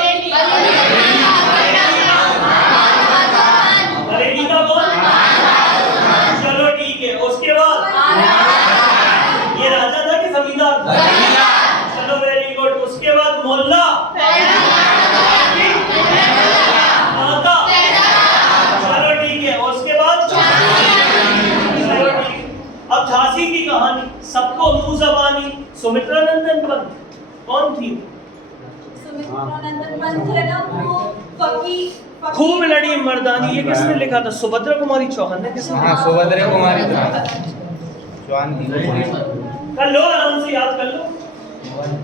बरेली का कौन? चलो ठीक है, उसके बाद ये राजा था कि जमींदार था? चलो वेरी गुड। उसके बाद मोहल्ला, चलो ठीक है, उसके बाद चलो ठीक। अब झांसी की कहानी सबको मुंह जबानी। सुमित्रा नंदन पंत कौन थी? सुमित्रानंदन पंत है ना वो फकीर खूब लड़ी मर्दानी, ये किसने लिखा था? सुभद्रा कुमारी चौहान ने किसने हाँ, लिखा? सुभद्रा कुमारी चौहान कर लो, आराम से याद कर लो।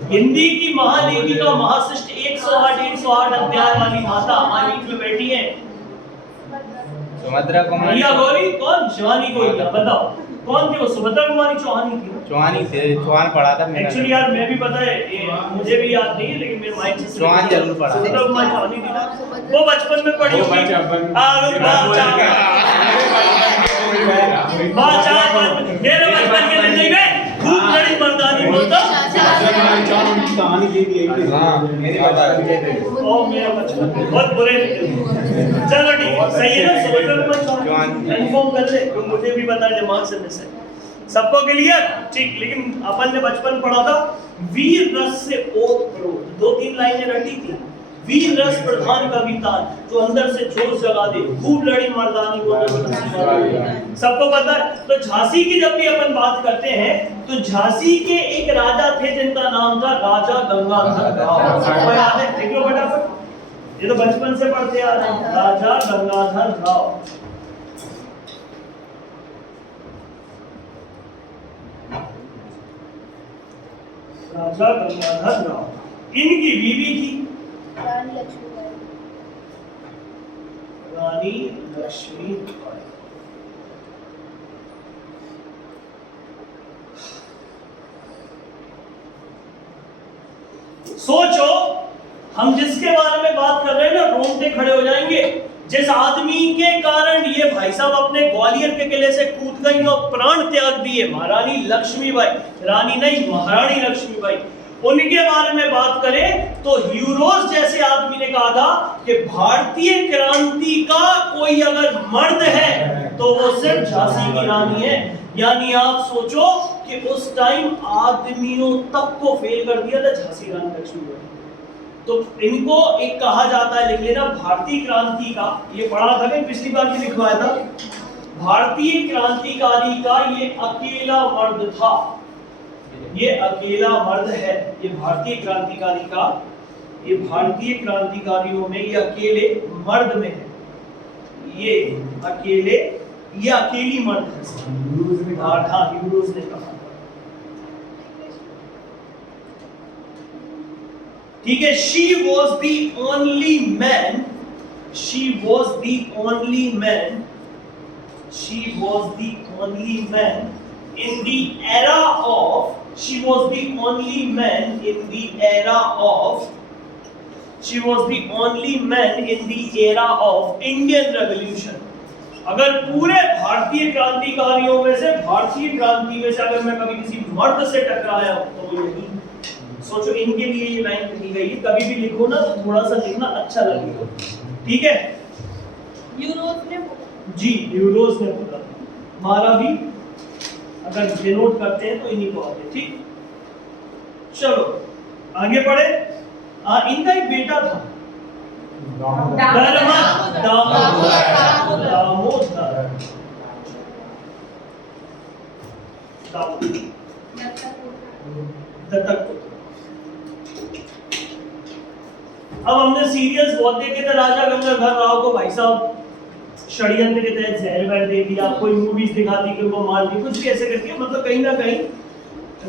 हिंदी की महालेखिका महाशिष्ट 108 अध्याय वाली माता हमारी बीच में बैठी है। सुभद्रा कुमारी भैया गौरी कौन? शिवानी को बताओ कौन थी वो? सुभद्रा कुमारी चौहान ही थी ना? चौहान ही थे, चौहान पढ़ा था मेरा। एक्चुअली यार मैं भी पता है ये मुझे भी याद नहीं है, लेकिन मेरे माइंड से चौहान जरूर पढ़ा। सुभद्रा कुमारी चौहान ही थी ना? वो बचपन में पढ़ी होगी। मेरे बचपन के जिंदगी में खूब लड़ी मर्दानी बोलता। कहानी ये भी है। हाँ, मेरी बात आ गई है। ओ मेरा बचपन बहुत बुरे निकले। चलो ठीक है, सही है ना? सुभद्रा कुमारी चौहान कंफर्म कर ले, तो मुझे भी पता है दिमाग से मिस है। सबको क्लियर? ठीक। लेकिन अपन ने बचपन पढ़ा था वीर रस से ओत प्रोत, 2-3 लाइनें रटी थी। वीर रस प्रधान का वितान, जो अंदर से जोश जगा दे, खूब लड़ी मर्दानी वो तो सबको पता है। तो झांसी की जब भी अपन बात करते हैं तो झांसी के एक राजा थे जिनका नाम था राजा गंगाधर राव। सबको याद है? देख लो फटाफट, ये तो बचपन से पढ़ते आ रहे हैं। राजा गंगाधर राव, राजा गंगाधर राव। इनकी बीवी थी रानी लक्ष्मीबाई। रानी लक्ष्मीबाई। सोचो, हम जिसके बारे में बात कर रहे हैं ना, रोंगटे खड़े हो जाएंगे। जिस आदमी के कारण ये भाई साहब अपने ग्वालियर के किले से कूद गई और प्राण त्याग दिए, महारानी लक्ष्मीबाई, रानी नहीं महारानी लक्ष्मीबाई, उनके बारे में बात करें तो ह्यूरोस जैसे आदमी ने कहा था कि भारतीय क्रांति का कोई अगर मर्द है तो वो सिर्फ झांसी की रानी है। यानी आप सोचो कि उस टाइम आदमियों तक को फेल कर दिया था झांसी रानी लक्ष्मीबाई। तो इनको एक कहा जाता है, लिख लेना, भारतीय क्रांति का, ये पढ़ा था कि पिछली बार भी लिखवाया था, भारतीय क्रांतिकारी का ये अकेला मर्द था, ये अकेला मर्द है। ये भारतीय क्रांतिकारी का, ये भारतीय क्रांतिकारियों में ये अकेले मर्द में है, ये अकेले, ये अकेली मर्द है। हाँ, ह्यूरोस ने कहा। ठीक है, she was the only man, she was the only man, she was the only man in the era of, she was the only man in the era of, she was the only man in the era of Indian Revolution। अगर पूरे भारतीय क्रांतिकारियों में से, भारतीय क्रांति में से अगर मैं कभी किसी मर्द से टकराया हूं तो वो यही। सोचो, इनके लिए ये लाइन लिखी गई है, कभी भी लिखो ना तो थोड़ा सा लिखना अच्छा लगेगा। ठीक है, यूरोस ने जी ह्यूरोस ने बोला, हमारा भी अगर डिनोट करते हैं तो इन्हीं को आते। ठीक, चलो आगे बढ़े। इनका एक बेटा था दत्तक। अब हमने सीरियल्स बहुत देखे थे राजा गंगाधर राव को, भाई साहब षड्यंत्र के तहत जहर वहर दे दिया, कोई मूवीज दिखाती कि उनको मार दी, कुछ भी ऐसे करके, मतलब कहीं ना कहीं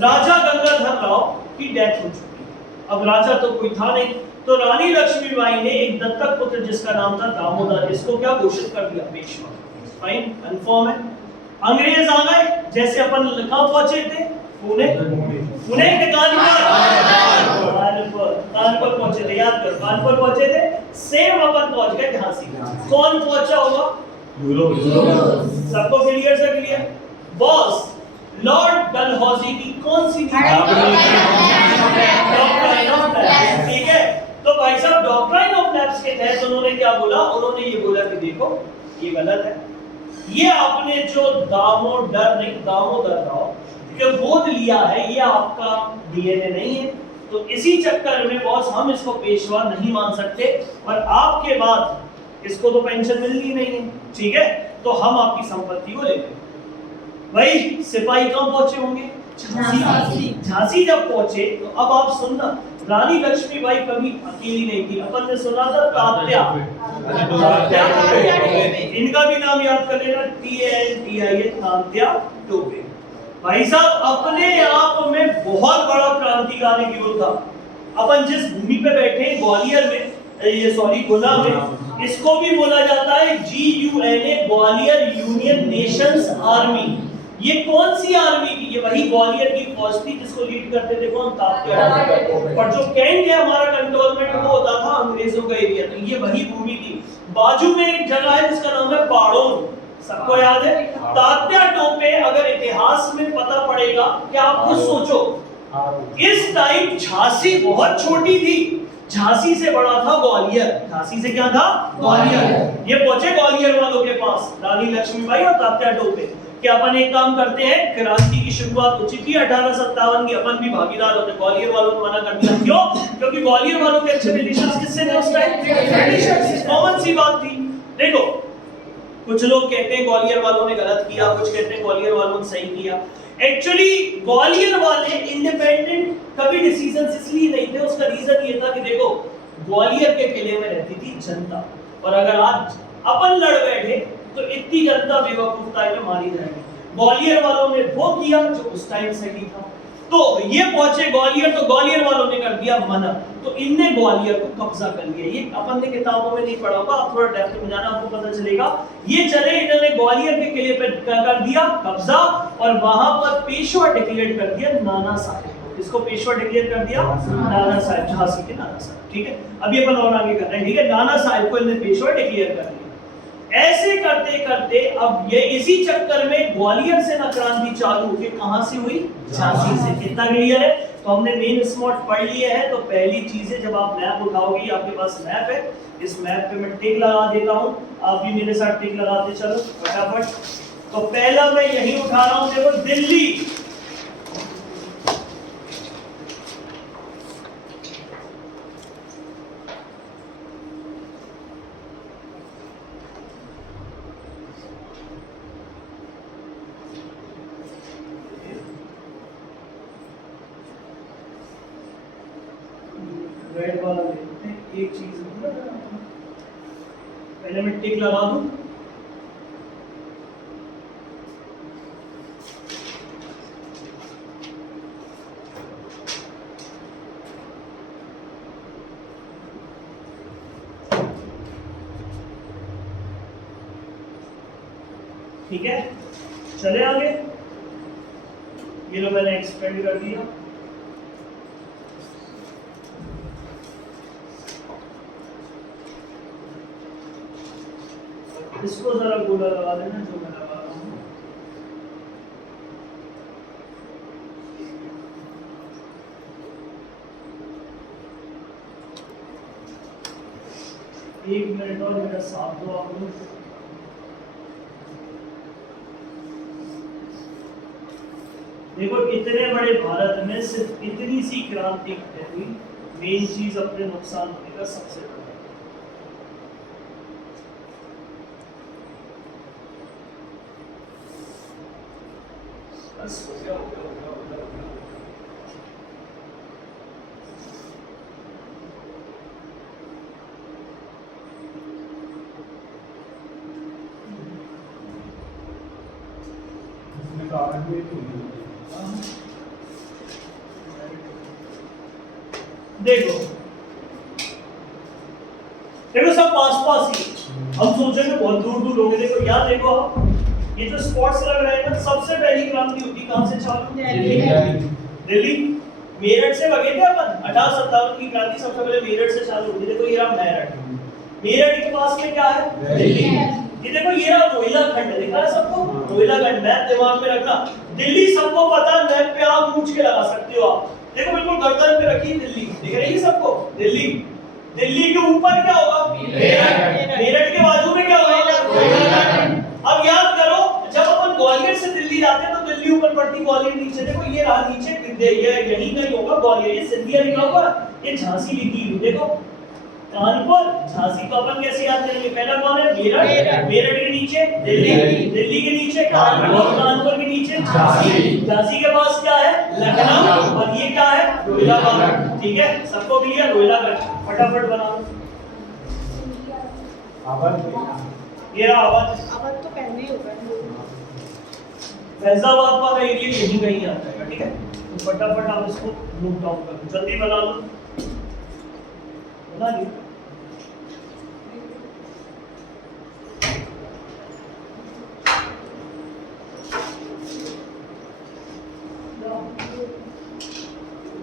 राजा गंगाधर राव की डेथ हो चुकी। अब राजा तो कोई था नहीं, तो रानी लक्ष्मीबाई ने एक दत्तक पुत्र जिसका नाम था दामोदर, इसको क्या घोषित कर दिया? पेशवा। फाइन, कंफर्म है। अंग्रेज आ गए, जैसे अपन कहां पहुंचे थे? पुणे के कानपुर पहुंचे थे, याद करो, कानपुर पहुंचे थे। सेम अपन पहुंच गए झांसी। कौन पहुंचा होगा? सबको क्लियर से क्लियर? बॉस, लॉर्ड डलहौजी की कौन सी नीति? Doctrine of lapse. ठीक है, तो भाई साहब डॉक्ट्राइन ऑफ लैप्स के तहत उन्होंने क्या बोला? उन्होंने ये बोला कि देखो ये गलत है, ये आपने जो दामोदर राव के गोद लिया है ये आपका डीएनए नहीं है, तो इसी चक्कर में बॉस हम इसको पेशवा नहीं मान सकते, और आपके बाद इसको तो पेंशन मिलनी नहीं है। ठीक है, तो हम आपकी संपत्ति को ले लेंगे। भाई सिपाही कहाँ पहुंचे होंगे? झांसी जब पहुंचे तो अब आप सुनना, रानी लक्ष्मीबाई कभी अकेली नहीं थी। अपन ने सुना था तात्या, इनका भी नाम याद कर लेना, TANTIA, तात्या टोपे। भाई साहब अपने आप में बहुत बड़ा क्रांतिकारी वीर था। अपन जिस भूमि पे बैठे हैं ग्वालियर में, ये सॉरी गुना में, इसको भी बोला जाता है GUNA, Gwalior union Nations army. ये कौन सी आर्मी की? ये वही ग्वालियर की फौज थी जिसको लीड करते थे कौन? तात्या। और जो कैंट है हमारा कंट्रोलमेंट वो होता था अंग्रेजों का एरिया, तो ये वही भूमि थी। बाजू में एक जगह है जिसका नाम है पाड़ोन, सबको याद है? तात्या टोपे अगर इतिहास में पता पड़ेगा कि आप खुद सोचो, इस टाइम झांसी बहुत छोटी थी, झांसी से बड़ा था ग्वालियर। झांसी से क्या था? ग्वालियर। ये पहुंचे ग्वालियर वालों के पास, रानी लक्ष्मीबाई और तात्या टोपे, कि अपन एक काम करते हैं, क्रांति की शुरुआत हो चुकी है 1857 की, अपन भी भागीदार होते। ग्वालियर वालों ने मना कर दिया, क्यों? क्योंकि ग्वालियर वालों के अच्छे रिलेशंस किससे थे उस टाइम? ब्रिटिशर्स। कॉमन सी बात थी। देखो, कुछ लोग कहते हैं ग्वालियर वालों ने गलत किया, कुछ कहते हैं ग्वालियर वालों ने सही किया। एक्चुअली ग्वालियर वाले इंडिपेंडेंट कभी डिसीजंस इसलिए नहीं थे, उसका रीजन ये था कि देखो, ग्वालियर के किले में रहती थी जनता, और अगर आज अपन लड़ बैठे तो इतनी जनता बेवकूफ टाइप में मारी जाएगी। ग्वालियर वालों ने वो किया जो उस टाइम सही था, तो ये पहुंचे ग्वालियर, तो ग्वालियर वालों ने कर दिया मना, तो इनने ग्वालियर को कब्जा कर लिया। ये अपन ने किताबों में नहीं पढ़ा होगा, आप थोड़ा डेप्थ में जाना, आपको पता चलेगा। ये चले, इन्होंने ग्वालियर के किले पे कर दिया कब्जा, और वहां पर पेशवा डिक्लेयर कर दिया नाना साहेब। इसको पेशवा डिक्लेयर कर दिया नाना साहेब, झांसी के नाना साहेब। ठीक है, अभी अपन और आगे कर रहे हैं। ठीक है, नाना साहेब को इन्होंने पेशवा डिक्लेयर कर दिया। ऐसे करते करते अब ये इसी चक्कर में ग्वालियर से ना क्रांति चालू हुई, कहां से हुई? झांसी से। कितना क्लियर है? तो हमने मेन स्पॉट पढ़ लिए हैं। तो पहली चीज है, जब आप मैप उठाओगे, आपके पास मैप है, इस मैप पे मैं टिक लगा देता हूं, आप भी मेरे साथ टिक लगाते चलो फटाफट। तो पहला मैं यही उठा रहा हूं, देखो दिल्ली। रेड वाला देखते हैं, एक चीज पहले मैं टिक लगा दूं। ठीक है, चले आगे। ये लो मैंने एक्सपेंड कर दिया। इसको जरा गोला लगा देना जो मैं लगा रहा हूं। एक मिनट और मेरा साथ दो आप लोग। देखो, इतने बड़े भारत में सिर्फ इतनी सी क्रांति हुई, मेन चीज अपने नुकसान होने का सबसे बड़ा। देखो देखो, सब पास पास ही। हम सोचेंगे बहुत दूर दूर होंगे। देखो यहाँ देखो आप, ये जो स्पॉट्स लग रहे हैं ना, सबसे पहली क्रांति होती कहां से चालू? दिल्ली। मेरठ से भगे थे अपन। 1857 की क्रांति सबसे पहले मेरठ से चालू हुई। देखो ये रहा मेरठ, मेरठ के पास में क्या है? दिल्ली। ये देखो ये रहा रोहिला खंड, दिखा है सबको? रोहिला खंड, मैप दिमाग में रखना। दिल्ली सबको पता, मैप पे आप पूछ के लगा सकते हो आप। देखो बिल्कुल गर्दन पे रखी दिल्ली, दिख रही है सबको? दिल्ली। दिल्ली के ऊपर क्या होगा? मेरठ। मेरठ के बाजू में क्या होगा? अब याद करो, जब अपन ग्वालियर से दिल्ली जाते हैं तो दिल्ली ऊपर पड़ती, ग्वालियर नीचे। देखो ये रहा नीचे, ये यही नहीं होगा ग्वालियर, ये सिंधिया लिखा हुआ, ये झांसी लिखी हुई। देखो कानपुर, झांसी को अपन कैसे याद करेंगे? पहला कौन है? मेरठ, मेरठ के नीचे दिल्ली, दिल्ली के नीचे कानपुर, कानपुर के नीचे झांसी, झांसी के पास क्या है? लखनऊ, और ये क्या है? रोहिलागढ़। ठीक है, सबको क्लियर? रोहिलागढ़ फटाफट बनाओ। ये रहा अवध। अवध तो पहले ही होगा। फैजाबाद वाला एरिया यहीं कहीं आता है, ठीक है? तो फटाफट आप इसको नोट डाउन कर लो, जल्दी बना लो, बना लिया।